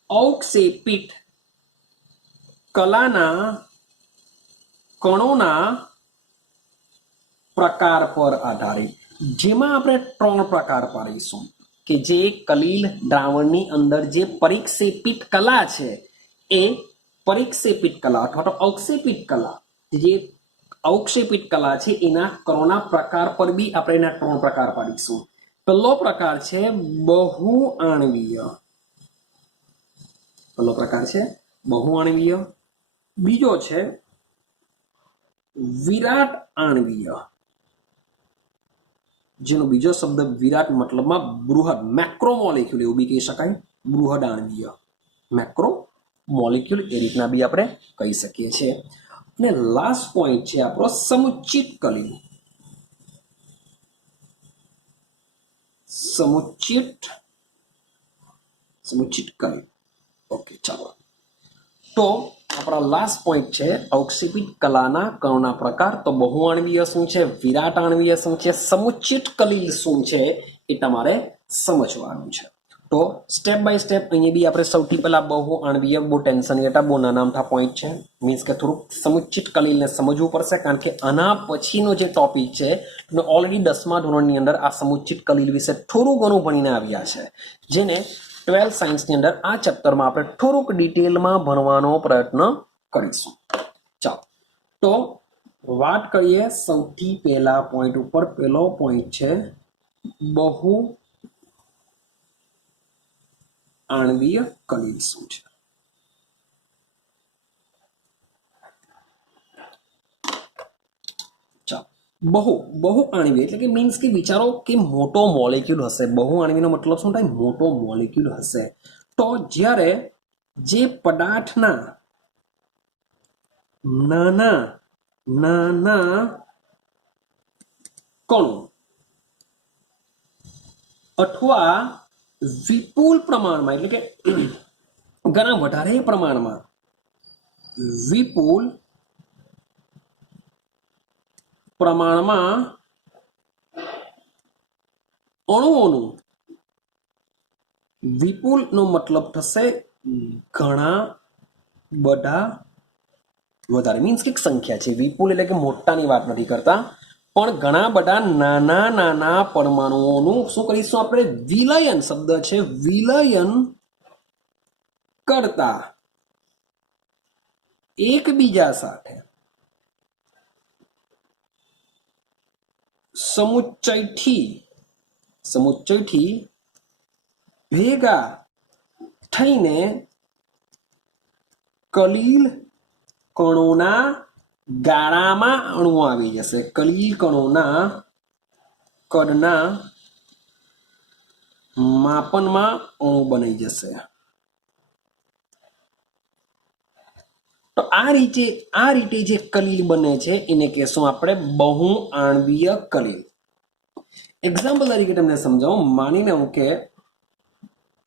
અવક્ષેપિત કલાના કણોના પ્રકાર પર આધારિત. જેમાં આપણે 3 પ્રકાર પાડીશું કે જે કલીલ દ્રાવણની અંદર જે પરિક્ષેપિત કલા છે એ પરિક્ષેપિત કલા અથવા તો અવક્ષેપિત કલા, જે અવક્ષેપિત કલા છે એના કણોના પ્રકાર પર બી આપણે એના 3 પ્રકાર પાડીશું. પહેલો પ્રકાર છે બહુઆણવીય. પહેલો પ્રકાર છે બહુઆણવીય. બીજો છે વિરાટ આણવીય, જેનો બીજો શબ્દ વિરાટ મતલબમાં બૃહદ, મેક્રોમોલેક્યુલ એવું બી કહી શકાય. બૃહદ આણવીય, મેક્રો મોલેક્યુલ એ રીતના બી આપણે કહી શકીએ છીએ. અને લાસ્ટ પોઈન્ટ છે આપણો સમુચ્ચિત કલિલ. સમુચ્ચિત કલિલ. ઓકે, ચાલો. તો આપણા લાસ્ટ પોઈન્ટ છે અવક્ષેપિત કલાના કણોના પ્રકાર. તો બહુઆણવીય શું છે, વિરાટ આણવીય શું છે, સમુચ્ચિત કલિલ શું છે, એ તમારે સમજવાનું છે. તો સ્ટેપ બાય સ્ટેપ અહીંયા બી આપણે સૌથી પહેલા બહુઆણવીય, બહુ ટેન્શન લેતા, બહુ નાના અમથા પોઈન્ટ છે. મીન્સ કે થોડુંક સમુચ્ચિત કલિલને સમજવું પડશે, કારણ કે આના પછીનો જે ટોપિક છે તમે ઓલરેડી 10મા ધોરણની અંદર આ સમુચ્ચિત કલિલ વિશે થોડું ઘણું ભણીને આવ્યા છે, જેને 12 સાયન્સની અંદર આ ચેપ્ટરમાં આપણે થોડુંક ડિટેલમાં ભણવાનો પ્રયત્ન કરીશું. ચાલો, તો વાત કરીએ સૌથી પહેલા પોઈન્ટ ઉપર. પહેલો પોઈન્ટ છે બહુ આણવીય કલિલ શું છે. બહુ આણવીય એટલે કે મીન્સ કે વિચારો કે મોટો મોલેક્યુલ હશે. બહુ આણવીયનો મતલબ શું થાય, મોટો મોલેક્યુલ હશે. તો જ્યારે જે પદાર્થના નાના નાના કણો અથવા વિપુલ પ્રમાણમાં, એટલે કે ઘણા વધારે પ્રમાણમાં વિપુલ પ્રમાણમાં અણુઓનું, વિપુલ નો મતલબ થશે ઘણા બધા, વધારે મીન્સ કે સંખ્યા છે. વિપુલ એટલે કે મોટાની વાત નથી કરતા, પણ ઘણા બધા નાના નાના પરમાણુઓનું શું કરીશું આપણે, વિલયન શબ્દ છે, વિલયન કરતા એકબીજા સાથે સમુચ્ચયથી ભેગા થઈને કલિલ કણોના ગાળામાં અણુ આવી જશે. કલિલ કણોના કદના માપનમાં અણુ બની જશે. તો આ રીતે જે કલિલ બને છે એને કહેશું આપણે બહુઆણવીય કલિલ. એક્ઝામ્પલ તરીકે તમને સમજાવું. માની લઉં કે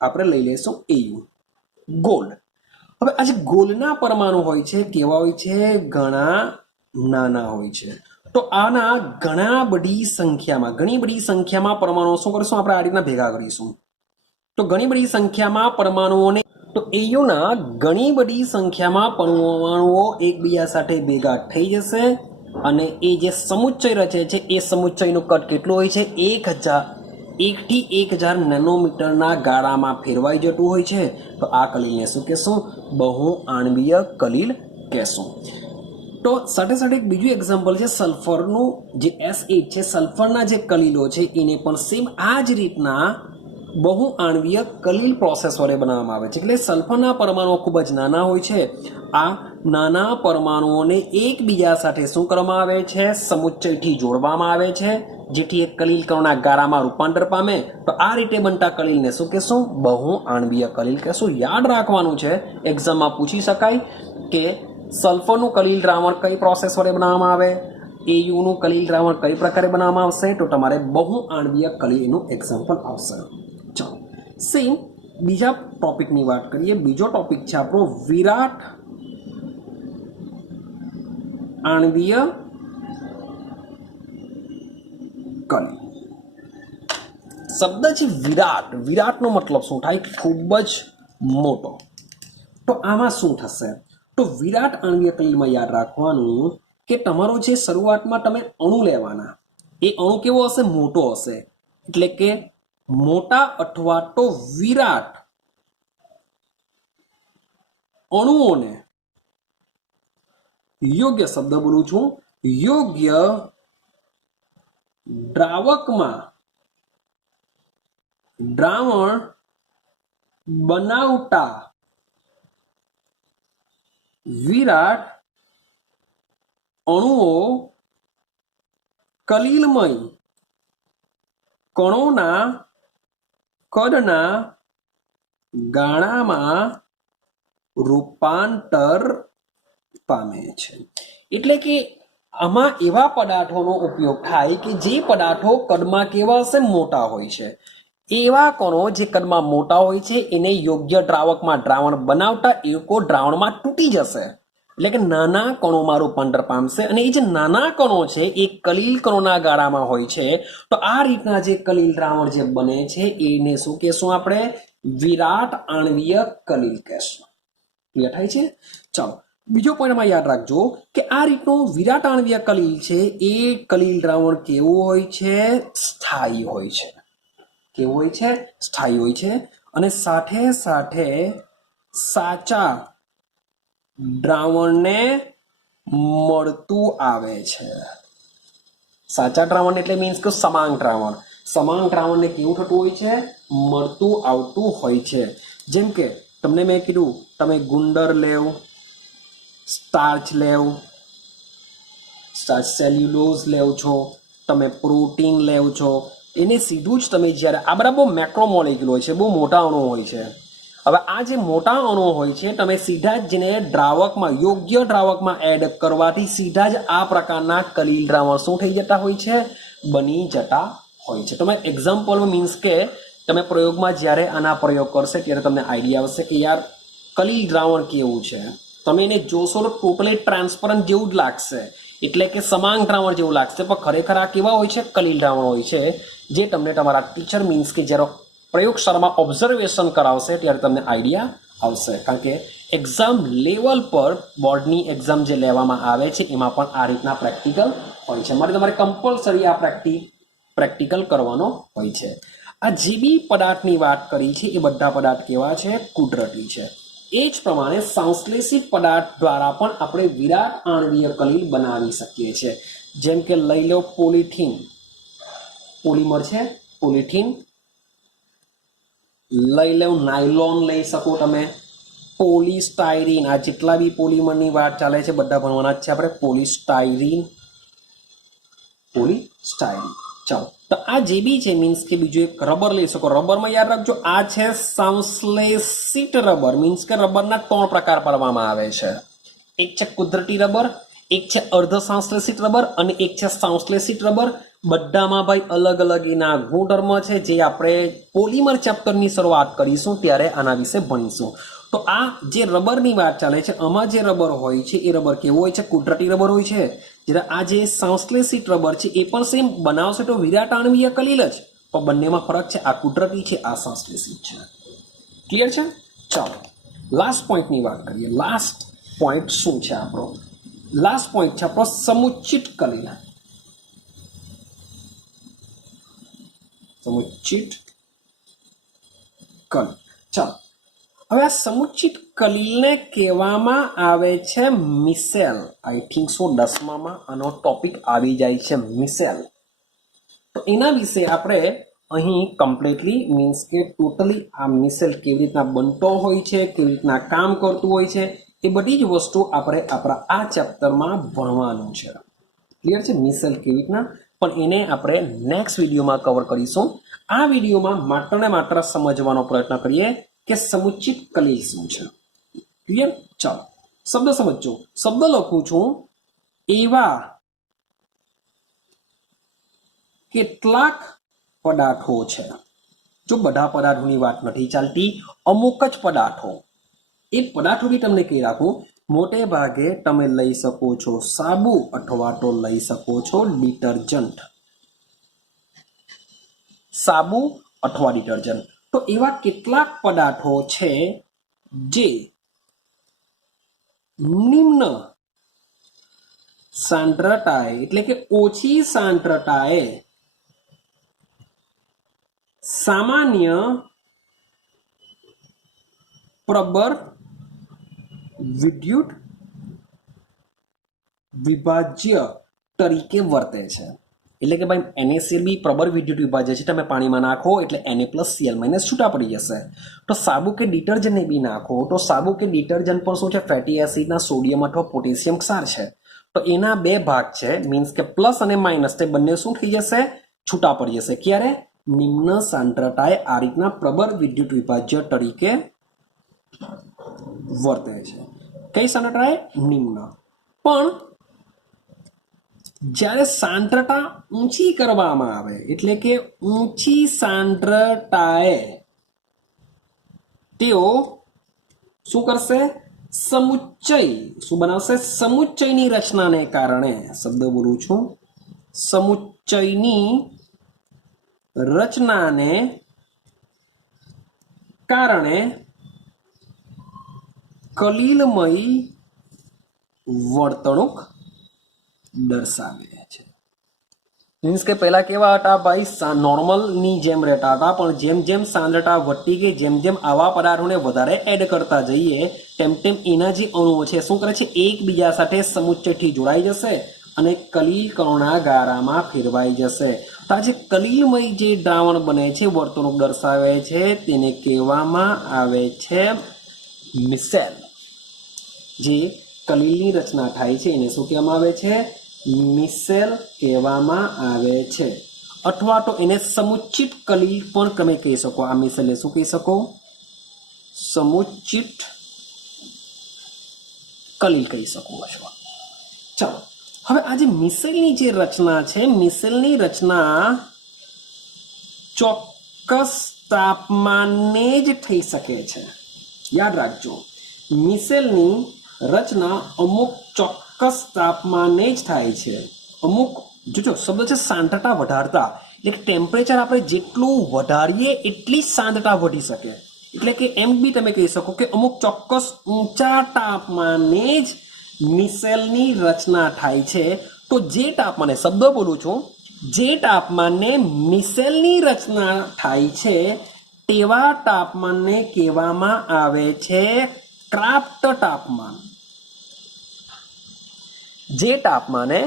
આપણે લઈ લઈશું EU, ગોલ્ડ. હવે આ જે ગોલ્ડના પરમાણુ હોય છે કેવા હોય છે, ઘણા નાના હોય છે. તો આના ઘણી બધી સંખ્યામાં પરમાણુઓ શું કરીશું આપણે, આ રીતના ભેગા કરીશું. તો ઘણી બધી સંખ્યામાં પરમાણુઓને, તો એયુના ઘણી બધી સંખ્યામાં પરમાણુઓ એકબીજા સાથે ભેગા થઈ જશે અને એ જે સમુચ્ચય રચે છે એ સમુચ્ચયનું કદ કેટલું હોય છે, 1 થી 1000 નેનોમીટરના ગાળામાં ફેરવાઈ જતું હોય છે. તો આ કલિલને શું કહેશું, બહુઆણવીય કલિલ કહેશું. તો સાથે સાથે એક બીજું એક્ઝામ્પલ છે સલ્ફરનું, જે S8 છે, સલ્ફરના જે કલિલો છે એને પણ સેમ આ જ રીતના બહુઆણવીય કલિલ પ્રોસેસ વડે બનાવવામાં આવે છે. એટલે સલ્ફરના પરમાણુઓ ખૂબ જ નાના હોય છે. આ નાના પરમાણુઓને એકબીજા સાથે શું કરવામાં આવે છે, સમુચ્ચયથી જોડવામાં આવે છે, જેથી એક કલિલ કણોના ગાળામાં રૂપાંતર પામે. તો આ રીતે બનતા કલિલને શું કહેશું, બહુઆણવીય કલિલ કહેશું. યાદ રાખવાનું છે, એક્ઝામમાં પૂછી શકાય કે સલ્ફરનું કલિલ દ્રાવણ કઈ પ્રોસેસ વડે બનાવવામાં આવે, એયુનું કલિલ દ્રાવણ કઈ પ્રકારે બનાવવામાં આવશે, તો તમારે બહુઆણવીય કલિલનું એક્ઝામ્પલ આવશે. ચાલો, સેમ બીજા ટોપિકની વાત કરીએ. બીજો ટોપિક છે આપણો વિરાટ આણવીય કલિલ. શબ્દ છે વિરાટ. વિરાટનો મતલબ શું થાય, ખૂબ જ મોટો. તો આમાં શું થશે, તો વિરાટ આણવીય કલિલમાં યાદ રાખવાનું કે તમારો જે શરૂઆતમાં તમે અણુ લેવાના, એ અણુ કેવો હશે, મોટો હશે. એટલે કે મોટા અથવા તો વિરાટ અણુઓને, યોગ્ય શબ્દ બોલું છું, યોગ્ય દ્રાવકમાં દ્રાવણ બનાવતા વિરાટ અણુઓ કલિલમય કણોના કદના ગાળામાં રૂપાંતર પામે છે. એટલે કે આમાં એવા પદાર્થોનો ઉપયોગ થાય કે જે પદાર્થો કદમાં કેવા હશે, મોટા હોય છે. એવા કણો જે કદમાં મોટા હોય છે એને યોગ્ય દ્રાવકમાં દ્રાવણ બનાવતા એ લોકો દ્રાવણમાં તૂટી જશે, એટલે કે નાના કણોમાં રૂપાંતર પામશે. અને એ જે નાના કણો છે એ કલીલ કણોના ગાળામાં હોય છે. તો આ રીતના જે કલીલ દ્રાવણ જે બને છે એને શું કહેશું આપણે? વિરાટ આણ્વીય કલીલ કહેશું. ક્લિયર થાય છે? ચાલો બીજો પોઈન્ટમાં યાદ રાખજો કે આ રીતનું વિરાટ આણ્વીય કલીલ છે એ કલીલ દ્રાવણ કેવું હોય છે? સ્થાયી હોય છે. કેવું હોય છે? સ્થાયી હોય છે. અને સાથે સાથે સાચા દ્રાવણને મળતું આવે છે. સાચા દ્રાવણ એટલે મીન્સ કે સમાંગ દ્રાવણ. સમાંગ દ્રાવણને કેવું થતું હોય છે? મળતું આવતું હોય છે. જેમ કે તમને મેં કીધું તમે ગુંદર લેવ, સ્ટાર્ચ લેવ, સ્ટાર્ચ સેલ્યુલોઝ લેવ છો, તમે પ્રોટીન લેવ છો, એને સીધું જ તમે જ્યારે આ બધા બહુ મેક્રોમોલેક્યુલ હોય છે, બહુ મોટા અણુ હોય છે. હવે આ જે મોટા અણુ હોય છે તમે સીધા જ જેને દ્રાવકમાં યોગ્ય દ્રાવકમાં એડ કરવાથી સીધા જ આ પ્રકારના કલીલ દ્રાવણ શું થઈ જતા હોય છે? બની જતા હોય છે. તમે એક્ઝામ્પલ મીન્સ કે તમે પ્રયોગમાં જ્યારે આના પ્રયોગ કરશે ત્યારે તમને આઈડિયા આવશે કે યાર કલીલ દ્રાવણ કેવું છે. તમે એને જોશો તો ટોટલી ટ્રાન્સપરન્ટ જેવું જ લાગશે, એટલે કે સમાંગ દ્રાવણ જેવું લાગશે, પણ ખરેખર આ કેવા હોય છે? કલીલ દ્રાવણ હોય છે. જે તમને તમારા ટીચર મીન્સ કે જ્યારે પ્રયોગશાળામાં ઓબ્ઝર્વેશન કરાવશે ત્યારે તમને આઈડિયા આવશે. કારણ કે એક્ઝામ લેવલ પર બોર્ડની એક્ઝામ જે લેવામાં આવે છે એમાં પણ આ રીતના પ્રેક્ટિકલ હોય છે. માટે તમારે કમ્પલસરી આ પ્રેક્ટિકલ કરવાનો હોય છે. આ જે બી પદાર્થની વાત કરી છે એ બધા પદાર્થ કેવા છે? કુદરતી છે. એ જ પ્રમાણે સંશ્લેષિત પદાર્થ દ્વારા પણ આપણે વિરાટ આણ્વીય કલીલ બનાવી શકીએ છીએ. જેમ કે લઈ લો પોલિથીન, પોલિમર છે પોલિથીન. લઈ લો નાયલોન, લઈ શકો તમે. પોલિસ્ટાયરીન, આ જેટલા બી પોલિમરની વાત ચાલે છે બધા ભણવાના જ છે આપણે. પોલિસ્ટાયરીન, પોલિસ્ટાયરીન. ચાલો તો આ જે બી છે મીન્સ કે બીજું એક રબર લઈ શકો. રબરમાં યાદ રાખજો આ છે સંશ્લેષિત રબર. મીન્સ કે રબરના 3 પ્રકાર પાડવામાં આવે છે. એક છે કુદરતી રબર, એક છે અર્ધ સંશ્લેષિત રબર અને એક છે સંશ્લેષિત રબર. બધામાં ભાઈ અલગ અલગ એના ગુણધર્મ છે જે આપણે પોલિમર ચેપ્ટરની શરૂઆત કરીશું ત્યારે આના વિશે ભણીશું. તો આ જે રબરની વાત ચાલે છે આમાં જે રબર હોય છે એ રબર કેવો હોય છે? કુદરતી રબર હોય છે. જ્યારે આ જે સંશ્લેષિત રબર છે એ પણ સેમ બનાવશે તો વિરાટ આણ્વીય કલીલ જ, પણ બંનેમાં ફરક છે. આ કુદરતી છે, આ સંશ્લેષિત છે. ક્લિયર છે? ચાલો લાસ્ટ પોઈન્ટની વાત કરીએ. લાસ્ટ પોઈન્ટ શું છે આપણો? લાસ્ટ પોઈન્ટ છે આપણો સમુચ્ચિત કલીલ. સમુચ્ચિત કલીલ. ચાલો હવે આ સમુચ્ચિત કલીલને કહેવામાં આવે છે મિસેલ. આઈ થિંક સો 10મામાં આનો ટોપિક આવી જાય છે મિસેલ. તો એના વિશે આપણે અહીં કમ્પ્લીટલી મીન્સ કે ટોટલી આ મિસેલ કેવી રીતના બનતો હોય છે, કેવી રીતના કામ કરતું હોય છે, એ બધી જ વસ્તુ આપણે આપણા આ ચેપ્ટરમાં ભણવાનું છે. ક્લિયર છે? મિસેલ કેવી રીતના, પણ એને આપણે નેક્સ્ટ વિડીયોમાં કવર કરીશું. આ વિડીયોમાં માત્ર ને માત્ર સમજવાનો પ્રયત્ન કરીએ કે સમુચ્ચિત કલીલ શું છે. ક્લિયર? ચાલો શબ્દ સમજો. શબ્દ લખું છું એવા કેટલાક પદાર્થો છે. જો બધા પદાર્થોની વાત નથી ચાલતી, અમુક જ પદાર્થો. એ પદાર્થો બી તમને કહી રાખું. મોટે ભાગે તમે લઈ શકો છો સાબુ અથવા તો લઈ શકો છો ડિટર્જન્ટ. સાબુ અથવા ડિટર્જન્ટ. તો એવા કેટલાક પદાર્થો છે જે નિમ્ન સાંદ્રતાએ એટલે કે ઓછી સાંદ્રતાએ સામાન્ય પ્રબળ વિદ્યુત વિભાજ્ય તરીકે વર્તે છે. એટલે કે ભાઈ NaCl બી પ્રબળ વિદ્યુત વિભાજ્ય છે, તમે પાણીમાં નાખો એટલે Na+Cl- છૂટા પડી જશે. તો સાબુ કે ડિટર્જન્ટને બી નાખો તો સાબુ કે ડિટર્જન્ટ પણ શું છે, ફેટી એસિડના સોડિયમ અથવા પોટેશિયમ ક્ષાર છે. તો એના બે ભાગ છે, મીન્સ કે પ્લસ અને માઇનસ, તે બંને શું થઈ જશે, છૂટા પડી જશે. ક્યારે? નિમ્ન સાંદ્રતાએ આ રીતના પ્રબળ વિદ્યુત વિભાજ્ય તરીકે વર્તે છે. કઈ સાંદ્રતાએ? નિમ્ન. પણ જ્યારે સાંદ્રતા ઊંચી કરવામાં આવે એટલે કે ઊંચી સાંદ્રતાએ તેઓ શું કરશે? સમુચ્ચય શું બનાવશે? સમુચ્ચયની રચનાને કારણે, શબ્દ બોલું છું, સમુચ્ચયની રચનાને કારણે કલીલમય વર્તણૂક દર્શાવે છે. મીન્સ કે પહેલા કેવા હતા ભાઈ? નોર્મલની જેમ રહેતા હતા, પણ જેમ જેમ સાંદ્રતા વધતી ગઈ, જેમ જેમ આવા પદાર્થોને વધારે એડ કરતા જઈએ તેમ તેમ એના જે અણુઓ છે શું કરે છે? એકબીજા સાથે સમુચ્ચયથી જોડાઈ જશે અને કલીલ કણોના ગારામાં ફેરવાઈ જશે. તો આ જે કલીલમય જે દ્રાવણ બને છે, વર્તણૂક દર્શાવે છે, તેને કહેવામાં આવે છે મિસેલ. જે કલીલની રચના થાય છે એને શું કહેવામાં આવે છે? મિસેલ કહેવામાં આવે છે. અથવા તો એને સમુચ્ચિત કલીલ પણ તમે કહી શકો. આ મિસેલને શું કહી શકો? સમુચ્ચિત કલીલ કહી શકો છો. ચાલો, હવે આ જે મિસેલની જે રચના છે, મિસેલની રચના ચોક્કસ તાપમાને જ થઈ શકે છે. યાદ રાખજો, મિસેલની રચના અમુક ચોક્કસ તાપમાને જ થાય છે. અમુક જોજો શબ્દ છે સાંદ્રતા વધારતા, એટલે કે ટેમ્પરેચર આપણે જેટલું વધારીએ એટલી જ સાંદ્રતા વધી શકે. એટલે કે એમ બી તમે કહી શકો કે અમુક ચોક્કસ ઊંચા તાપમાને જ મિસેલની રચના થાય છે. તો જે તાપમાને, શબ્દ બોલું છું, જે તાપમાને મિસેલની રચના થાય છે તેવા તાપમાનને કહેવામાં આવે છે ક્રાફ્ટ તાપમાન. જે તાપમાને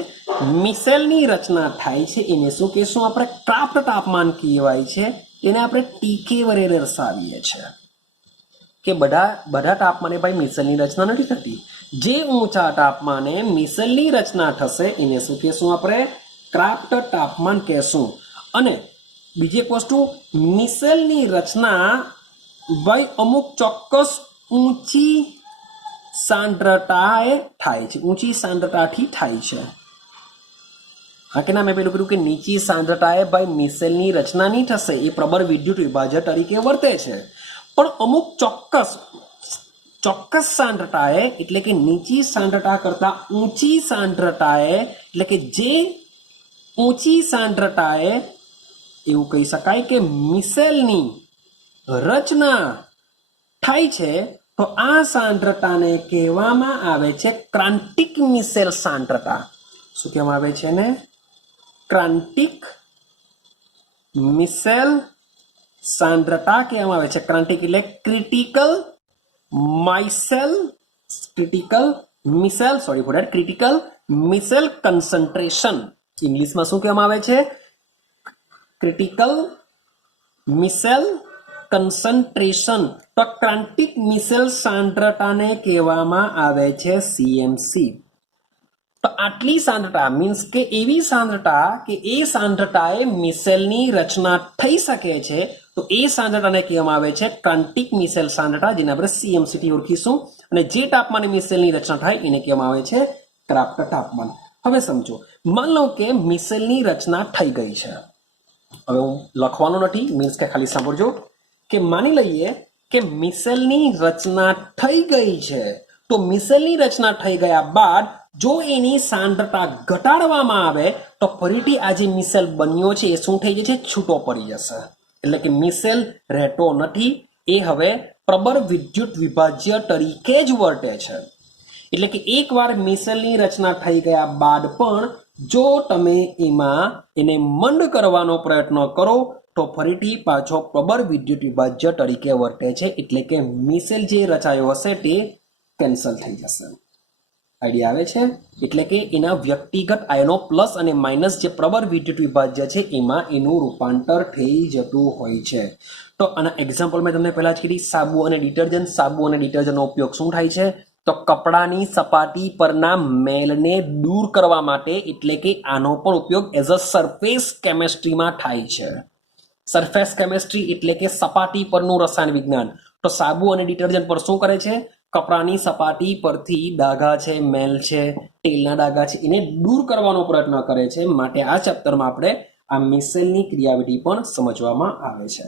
મિસેલની રચના થાય છે એને શું કહેશું આપણે? ક્રાફ્ટ તાપમાન કહેવાય છે. તેને આપણે ટીકે વડે દર્શાવીએ છીએ કે બધા તાપમાને ભાઈ મિસેલની રચના નથી થતી. જે ઊંચા તાપમાને મિસેલની રચના થશે એને શું કહેશું આપણે? ક્રાફ્ટ તાપમાન કહેશું. અને બીજી એક વસ્તુ, મિસેલની રચના ભાઈ અમુક ચોક્કસ ઊંચી સાંદ્રતાએ થાય છે, ઊંચી સાંદ્રતાથી થાય છે. હા કે ના? મેં પેલું કીધું કે નીચી સાંદ્રતાએ ભાઈ મિસેલની રચના નહીં થશે, એ પ્રબળ વિદ્યુત વિભાજક તરીકે વર્તે છે. પણ અમુક ચોક્કસ સાંદ્રતાએ, એટલે કે નીચી સાંદ્રતા કરતા ઊંચી સાંદ્રતાએ, એટલે કે જે ઊંચી સાંદ્રતાએ એવું કહી શકાય કે મિસેલની રચના થાય છે, તો આ સાંદ્રતાને કહેવામાં આવે છે ક્રાંતિક મિસેલ સાંદ્રતા. શું કહેવામાં આવે છે ને? ક્રાંતિક મિસેલ સાંદ્રતા કહેવામાં આવે છે. ક્રાંતિક એટલે ક્રિટિકલ મિસેલ કન્સન્ટ્રેશન. ઇંગ્લિશમાં શું કહેવામાં આવે છે? Critical micelle concentration. તો ક્રાંતિક મિસેલ સાંદ્રતાને કહેવામાં આવે છે CMC. તો આટલી સાંદ્રતા મીન્સ કે એવી સાંદ્રતા કે એ સાંદ્રતાએ મિસેલની રચના થઈ શકે છે, તો એ સાંદ્રતાને કહેવામાં આવે છે ક્રાંતિક મિસેલ સાંદ્રતા, જેને આપણે CMC થી ઓળખીશું. અને જે તાપમાને મિસેલની રચના થાય એને કહેવામાં આવે છે ક્રાફ્ટ તાપમાન. હવે સમજો, માન લો કે મિસેલની રચના થઈ ગઈ છે. હવે હું લખવાનું નથી, મીન્સ કે ખાલી સાંભળજો કે માની લઈએ કે મિસેલની રચના થઈ ગઈ છે. તો મિસેલની રચના થઈ ગયા બાદ જો એની સાંદ્રતા ઘટાડવામાં આવે તો ફરીથી આ જે મિસેલ બન્યો છે એ શું થઈ જશે? છૂટો પડી જશે. એટલે કે મિસેલ રહેતો નથી, એ હવે પ્રબળ વિદ્યુત વિભાજ્ય તરીકે જ વર્તે છે. એટલે કે એકવાર મિસેલની રચના થઈ ગયા બાદ પણ જો તમે એને મંદ કરવાનો પ્રયત્ન કરો તો ફરીથી પાછો પ્રબળ વિદ્યુત વિભાજ્ય તરીકે વર્તે છે. એટલે કે મિસેલ જે રચાયો હશે તે કેન્સલ થઈ જશે. આઈડિયા આવે છે? એટલે કે એના વ્યક્તિગત આયનો પ્લસ અને માઇનસ જે પ્રબળ વિદ્યુત વિભાજ્ય છે એમાં એનું રૂપાંતર થઈ જતું હોય છે. તો આના એક્ઝામ્પલ મેં તમને પહેલા જ કીધી, સાબુ અને ડિટર્જન્ટ. સાબુ અને ડિટર્જન્ટનો ઉપયોગ શું થાય છે? તો કપડાની સપાટી પરના મેલને દૂર કરવા માટે, એટલે કે આનો પણ ઉપયોગ એઝ અ સરફેસ કેમેસ્ટ્રીમાં થાય છે. સરફેસ કેમેસ્ટ્રી એટલે કે સપાટી પરનું રસાયણ વિજ્ઞાન. તો સાબુ અને ડિટર્જન્ટ પર શું કરે છે? કપડાની સપાટી પરથી ડાઘા છે, મેલ છે, તેલના ડાઘા છે, એને દૂર કરવાનો પ્રયત્ન કરે છે. માટે આ ચેપ્ટરમાં આપણે આ મિસેલની ક્રિયાવિધિ પણ સમજવામાં આવે છે.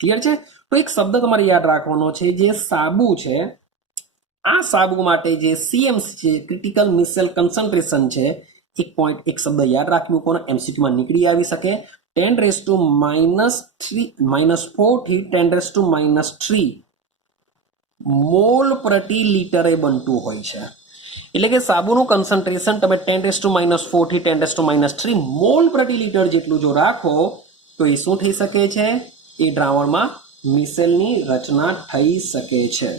ક્લિયર છે? તો એક શબ્દ તમારે યાદ રાખવાનો છે, જે સાબુ છે, આ સાબુ માટે જે CMC છે, ક્રિટિકલ મિસેલ કન્સન્ટ્રેશન છે, એક પોઈન્ટ, એક શબ્દ યાદ રાખી મૂકવાનો, MCQ માં નીકળી આવી શકે. 10⁻³ થી 10⁻³ મોલ પ્રતિ લિટરે બનતું હોય છે. એટલે કે સાબુનું કન્સન્ટ્રેશન તમે 10⁻⁴ થી 10⁻³ મોલ પ્રતિ લિટર જેટલું જો રાખો તો એ શું થઈ શકે છે? એ દ્રાવણમાં મિસેલની રચના થઈ શકે છે.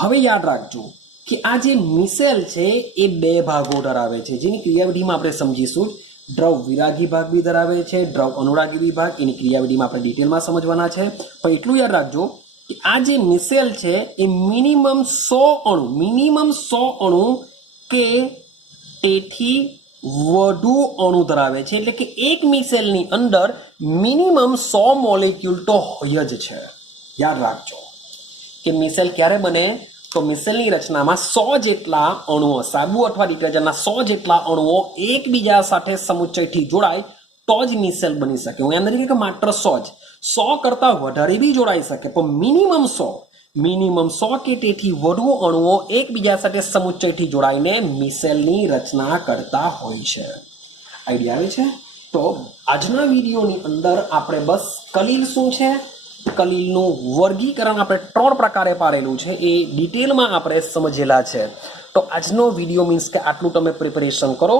હવે યાદ રાખજો કે આ જે મિસેલ છે એ બે ભાગો ધરાવે છે, જેની ક્રિયાવિધિમાં આપણે સમજીશું. દ્રવ વિરાગી ભાગ બી ધરાવે છે, દ્રવ અનુરાગી વિભાગ. એની ક્રિયાવિધિમાં આપણે ડિટેલમાં સમજવાના છે. પણ એટલું યાદ રાખજો કે આ જે મિસેલ છે એ મિનિમમ 100 અણુ કે તેથી વધુ અણુ ધરાવે છે. એટલે કે એક મિસેલની અંદર મિનિમમ 100 મોલેક્યુલ તો હોય જ છે. યાદ રાખજો કે મિસેલ ક્યારે બને? તો મિસેલની રચનામાં 100 જેટલા અણુઓ, સાબુ અથવા ડિટર્જન્ટના 100 જેટલા અણુઓ એકબીજા સાથે સમુચ્ચયથી જોડાય તો જ મિસેલ બની શકે. હું એમ નથી કે માત્ર 100 જ, 100 કરતાં વધારે બી જોડાઈ શકે, પણ મિનિમમ 100 કે તેથી વધુ અણુઓ એકબીજા સાથે સમુચ્ચયથી જોડાઈને મિસેલની રચના કરતા હોય છે. આઈડિયા આવે છે? તો આજના વિડીયોની અંદર આપણે બસ કલીલ શું છે, કલીલનું વર્ગીકરણ આપણે 3 પ્રકારે પાડેલું છે, એ ડિટેલમાં આપણે સમજેલા છે. તો આજનો વિડીયો મીન્સ કે આટલું તમે પ્રિપેરેશન કરો.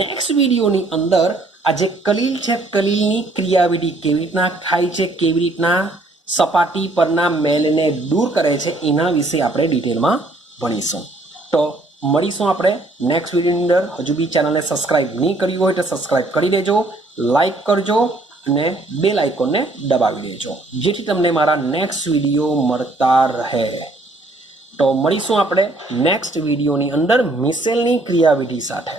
નેક્સ્ટ વિડીયોની અંદર આ જે કલીલ છે, કલીલની ક્રિયાવિધિ કેવી રીતના થાય છે, કેવી રીતના સપાટી પરના મેલને દૂર કરે છે, એના વિશે આપણે ડિટેલમાં ભણીશું. તો મળીશું આપણે નેક્સ્ટ વિડીયોની અંદર. હજુ બી ચેનલને સબસ્ક્રાઇબ નહીં કર્યું હોય તો સબસ્ક્રાઇબ કરી દેજો, લાઈક કરજો અને બેલ આઇકોનને દબાવી દેજો, જેથી તમને મારા નેક્સ્ટ વિડીયો મળતા રહે. તો મળીશું આપણે નેક્સ્ટ વિડીયોની અંદર મિસેલની ક્રિયાવિધિ સાથે.